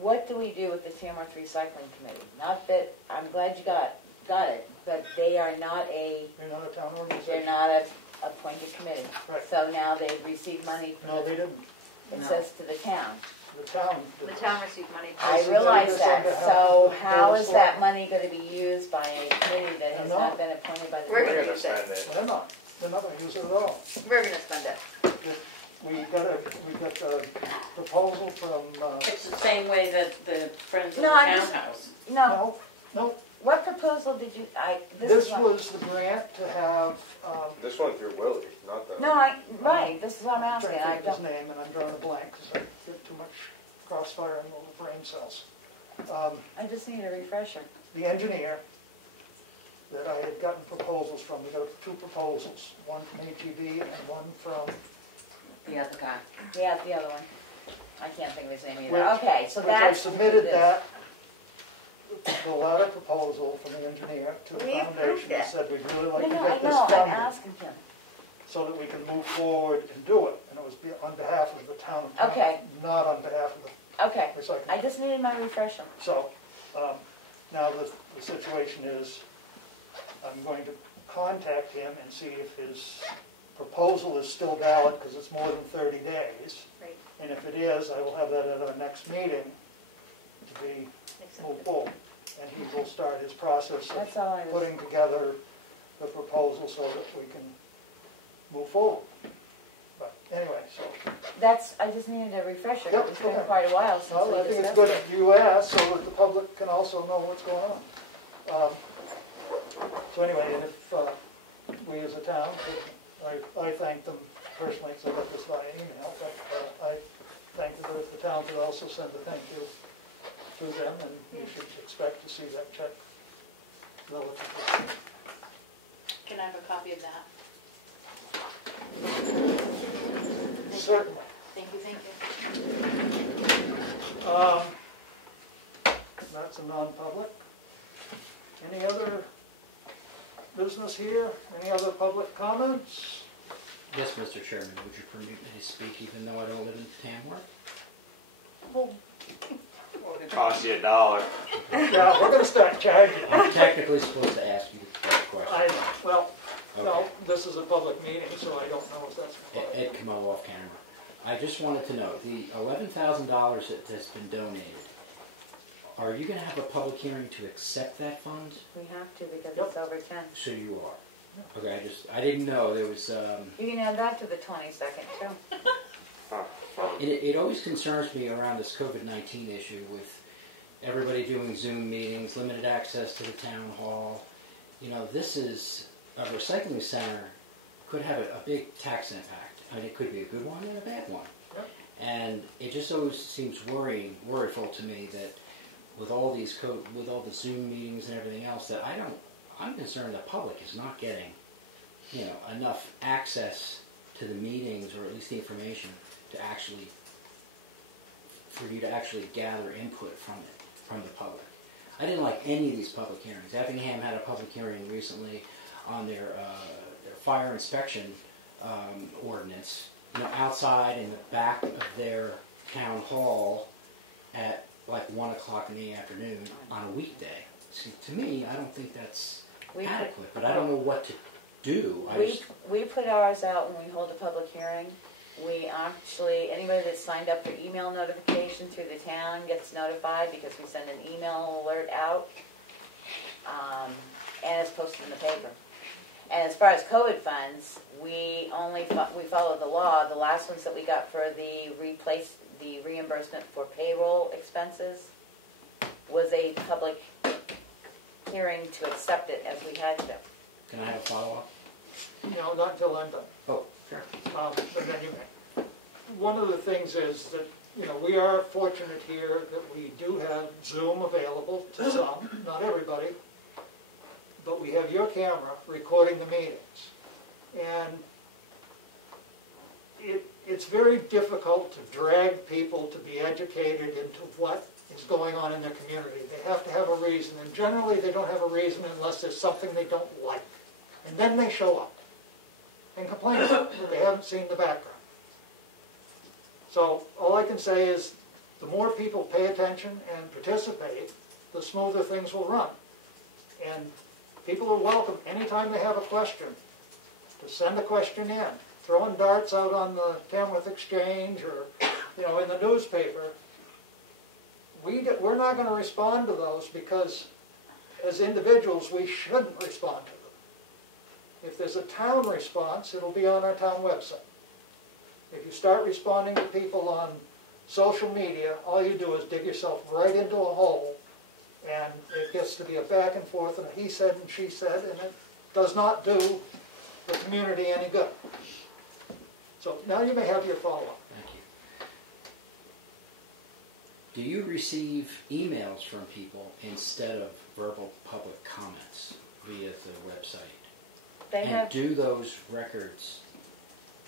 What do we do with the Tamworth Recycling Committee? Not that, I'm glad you got it, but they are not You're not a town organization. they're not a appointed committee. Right. So now they've received money from No, they didn't. it says to the town. The town did. The town received money. I realize that, so how is that money going to be used by a committee that has not been appointed by the We're board? We're gonna spend it. They're not. They're not going to use it at all. We're gonna spend it. We got a proposal from, It's the same way that the Friends of No, the I'm just- Townhouse. No, no, what proposal did you, this was the grant to have, This one through Willie, not the. No, right, this is what I'm I'm asking, trying to I think of don't, his name and I'm drawing a blank because I did too much crossfire in little brain cells. I just need a refresher. The engineer that I had gotten proposals from, we got 2 proposals, one from ATV and one from The other guy. Yeah, the other one. I can't think of his name either. Which- Okay, so which I that's. submitted this. that, the letter proposal from the engineer to the We approved foundation and it. said we'd really No, like to no, I get this know, I'm funded asking him. so that we can move forward and do it. And it was on behalf of the town of Tamworth, Okay. not on behalf of the Okay, recycling. I just needed my refresher. So, now the situation is, I'm going to contact him and see if his proposal is still valid, because it's more than 30 days. Right. And if it is, I will have that at our next meeting to be moved forward. And he will start his process of That's all I was, putting together the proposal so that we can move forward. But anyway, so, I just needed a refresher. Yep, It's been okay. quite a while since well, we I think it's discussed good it. that you asked so that the public can also know what's going on. So anyway, and if we as a town, I thank them personally because I got this via email, but I thank them if the town could also send a thank you to them, and you should expect to see that check relatively soon. Can I have a copy of that? Certainly. Thank you, thank you. That's a non-public. Any other business here? Any other public comments? Yes, Mr. Chairman, would you permit me to speak even though I don't live in Tamworth? Well, It costs you $1. yeah, we're gonna start charging. I'm technically supposed to ask you that question. Well, Okay. No, this is a public meeting, so I don't know if that's required. Ed Comeau off camera. I just wanted to know, the $11,000 that has been donated, are you going to have a public hearing to accept that fund? We have to because Yep. it's over 10. So you are. Okay, I didn't know there was. You can add that to the 22nd too. Huh, fun. It always concerns me around this COVID-19 issue with everybody doing Zoom meetings, limited access to the town hall. You know, this is a recycling center could have a big tax impact. I mean, it could be a good one and a bad one. Yep. And it just always seems worryful to me that with all these with all the Zoom meetings and everything else, that I'm concerned the public is not getting, you know, enough access to the meetings or at least the information to actually, for you to actually gather input from the public. I didn't like any of these public hearings. Effingham had a public hearing recently on their fire inspection ordinance, you know, outside in the back of their town hall at like 1 o'clock in the afternoon on a weekday. See, to me, I don't think that's adequate, but I don't know what to do. We put ours out when we hold a public hearing. We actually, anybody that's signed up for email notification through the town gets notified because we send an email alert out, and it's posted in the paper. And as far as COVID funds, we follow the law. The last ones that we got for the reimbursement for payroll expenses was a public hearing to accept it as we had to. Can I have a follow-up? No, not until I'm done. Oh, sure. But then you may. One of the things is that, you know, we are fortunate here that we do have Zoom available to some, not everybody, but we have your camera recording the meetings. And it's very difficult to drag people to be educated into what is going on in their community. They have to have a reason, and generally they don't have a reason unless there's something they don't like. And then they show up and complain about it, but they haven't seen the background. So all I can say is the more people pay attention and participate, the smoother things will run. And people are welcome anytime they have a question to send a question in. Throwing darts out on the Tamworth Exchange or, you know, in the newspaper, we're not going to respond to those because as individuals we shouldn't respond to them. If there's a town response, it'll be on our town website. If you start responding to people on social media, all you do is dig yourself right into a hole, and it gets to be a back and forth and a he said and she said, and it does not do the community any good. So now you may have your follow-up. Thank you. Do you receive emails from people instead of verbal public comments via the website? Do those records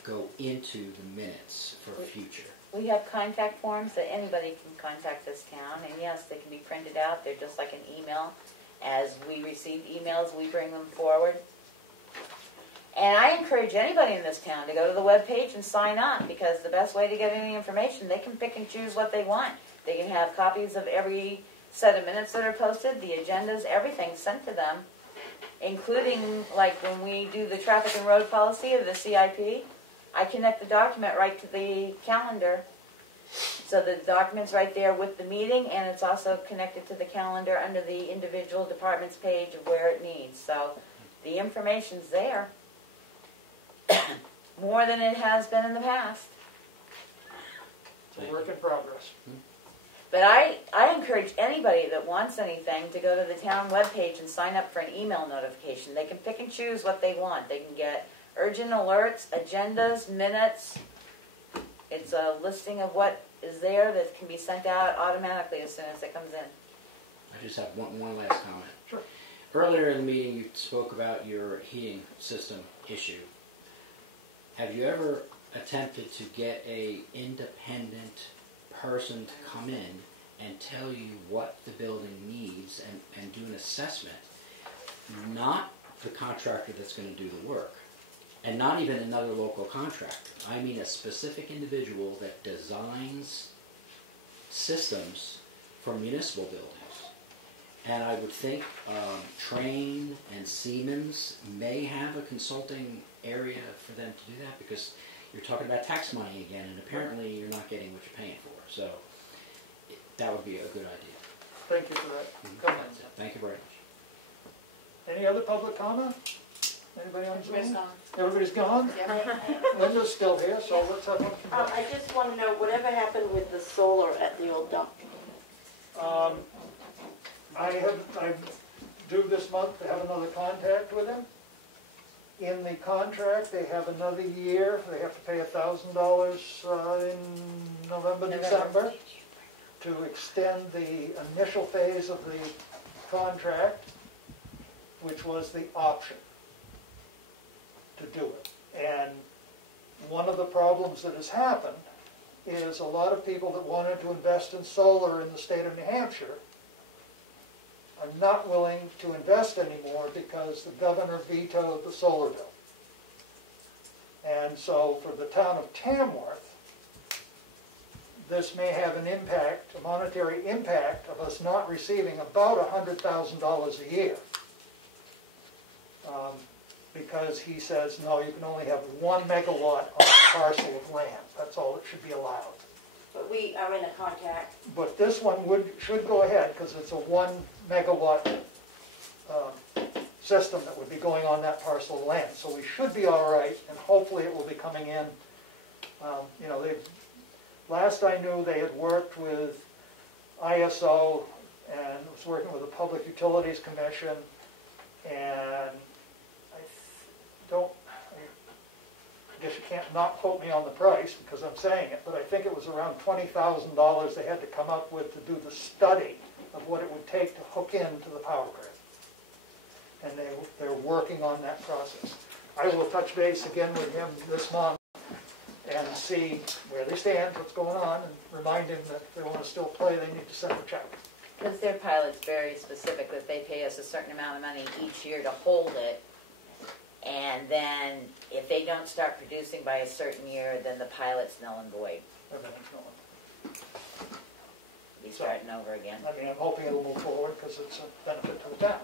go into the minutes for future? We have contact forms that anybody can contact this town, and yes, they can be printed out. They're just like an email. As we receive emails, we bring them forward. And I encourage anybody in this town to go to the webpage and sign up, because the best way to get any information, they can pick and choose what they want. They can have copies of every set of minutes that are posted, the agendas, everything sent to them, including like when we do the traffic and road policy of the CIP, I connect the document right to the calendar. So the document's right there with the meeting, and it's also connected to the calendar under the individual department's page of where it needs. So the information's there. More than it has been in the past. It's a work in progress. But I encourage anybody that wants anything to go to the town webpage and sign up for an email notification. They can pick and choose what they want. They can get urgent alerts, agendas, minutes. It's a listing of what is there that can be sent out automatically as soon as it comes in. I just have one last comment. Sure. Earlier in the meeting you spoke about your heating system issue. Have you ever attempted to get an independent person to come in and tell you what the building needs and do an assessment? Not the contractor that's going to do the work, and not even another local contractor. I mean a specific individual that designs systems for municipal buildings And I would think Train and Siemens may have a consulting area for them to do that, because you're talking about tax money again, and apparently you're not getting what you're paying for. So that would be a good idea. Thank you for that comment. Thank you very much. Any other public comment? Anybody on Everybody's Zoom? gone. Everybody's gone? Linda's still here, so let's have one. I just want to know, whatever happened with the solar at the old dump? I do this month to have another contact with him. In the contract, they have another year. They have to pay $1,000 in November, December to extend the initial phase of the contract, which was the option to do it. And one of the problems that has happened is a lot of people that wanted to invest in solar in the state of New Hampshire are not willing to invest anymore because the governor vetoed the solar bill. And so for the town of Tamworth, this may have an impact, a monetary impact of us not receiving about $100,000 a year. Because he says, no, you can only have 1 megawatt on a parcel of land. That's all that should be allowed. But we are in a contact. But this one should go ahead because it's a 1 megawatt system that would be going on that parcel of land. So we should be all right, and hopefully it will be coming in. You know, last I knew they had worked with ISO and was working with the Public Utilities Commission, and I guess you can't not quote me on the price because I'm saying it, but I think it was around $20,000 they had to come up with to do the study of what it would take to hook into the power grid. And they're working on that process. I will touch base again with him this month and see where they stand, what's going on, and remind him that if they want to still play, they need to send a check. Because their pilot's very specific, that they pay us a certain amount of money each year to hold it. And then if they don't start producing by a certain year, then the pilot's null and void. Everything's going. Be starting over again. I mean, I'm hoping it'll move forward because it's a benefit to the town.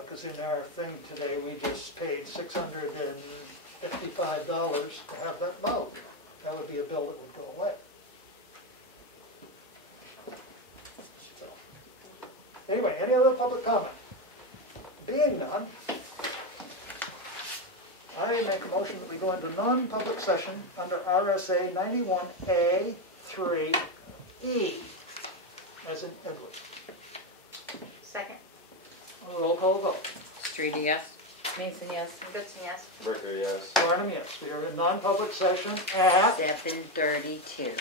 Because in our thing today, we just paid $655 to have that mowed. That would be a bill that would go away. So, anyway, any other public comment? Being none, I make a motion that we go into non-public session under RSA 91A 3E, as in Edward. Second. Roll call vote. Streety, yes. Mason, yes. Goodson, yes. Bricker, yes. Barnum, yes. We are in non-public session at 7:32.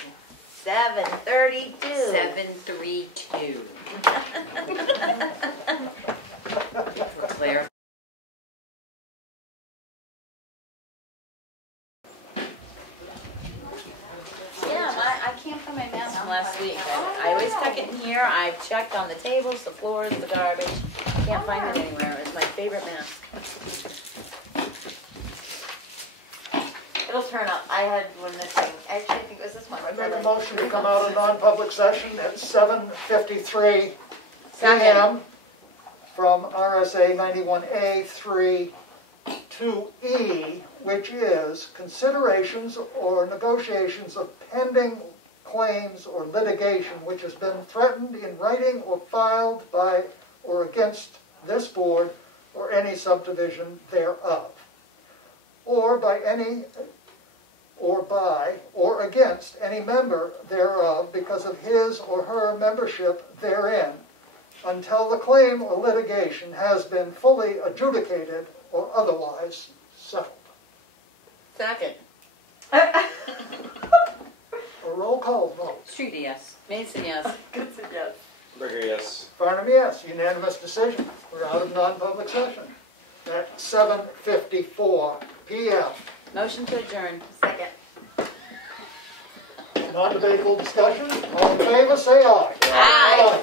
7:32. 732. Claire. I can't find my mask from last week. I always tuck it in here. I've checked on the tables, the floors, the garbage. Can't find it anywhere. It's my favorite mask. It'll turn up. I had one missing. Actually, I think it was this one. I make a motion to come out of non-public session at 7:53 p.m. from RSA 91A 3 to E, which is considerations or negotiations of pending claims or litigation which has been threatened in writing or filed by or against this board or any subdivision thereof, or by any or against any member thereof because of his or her membership therein, until the claim or litigation has been fully adjudicated or otherwise settled. Second. A roll call vote. Streety, yes. Mason, yes. Goodson, yes. Bricker, yes. Barnum, yes. Unanimous decision. We're out of non-public session at 7:54 p.m. Motion to adjourn. Second. Non-debatable discussion. All in favor, say aye. Aye.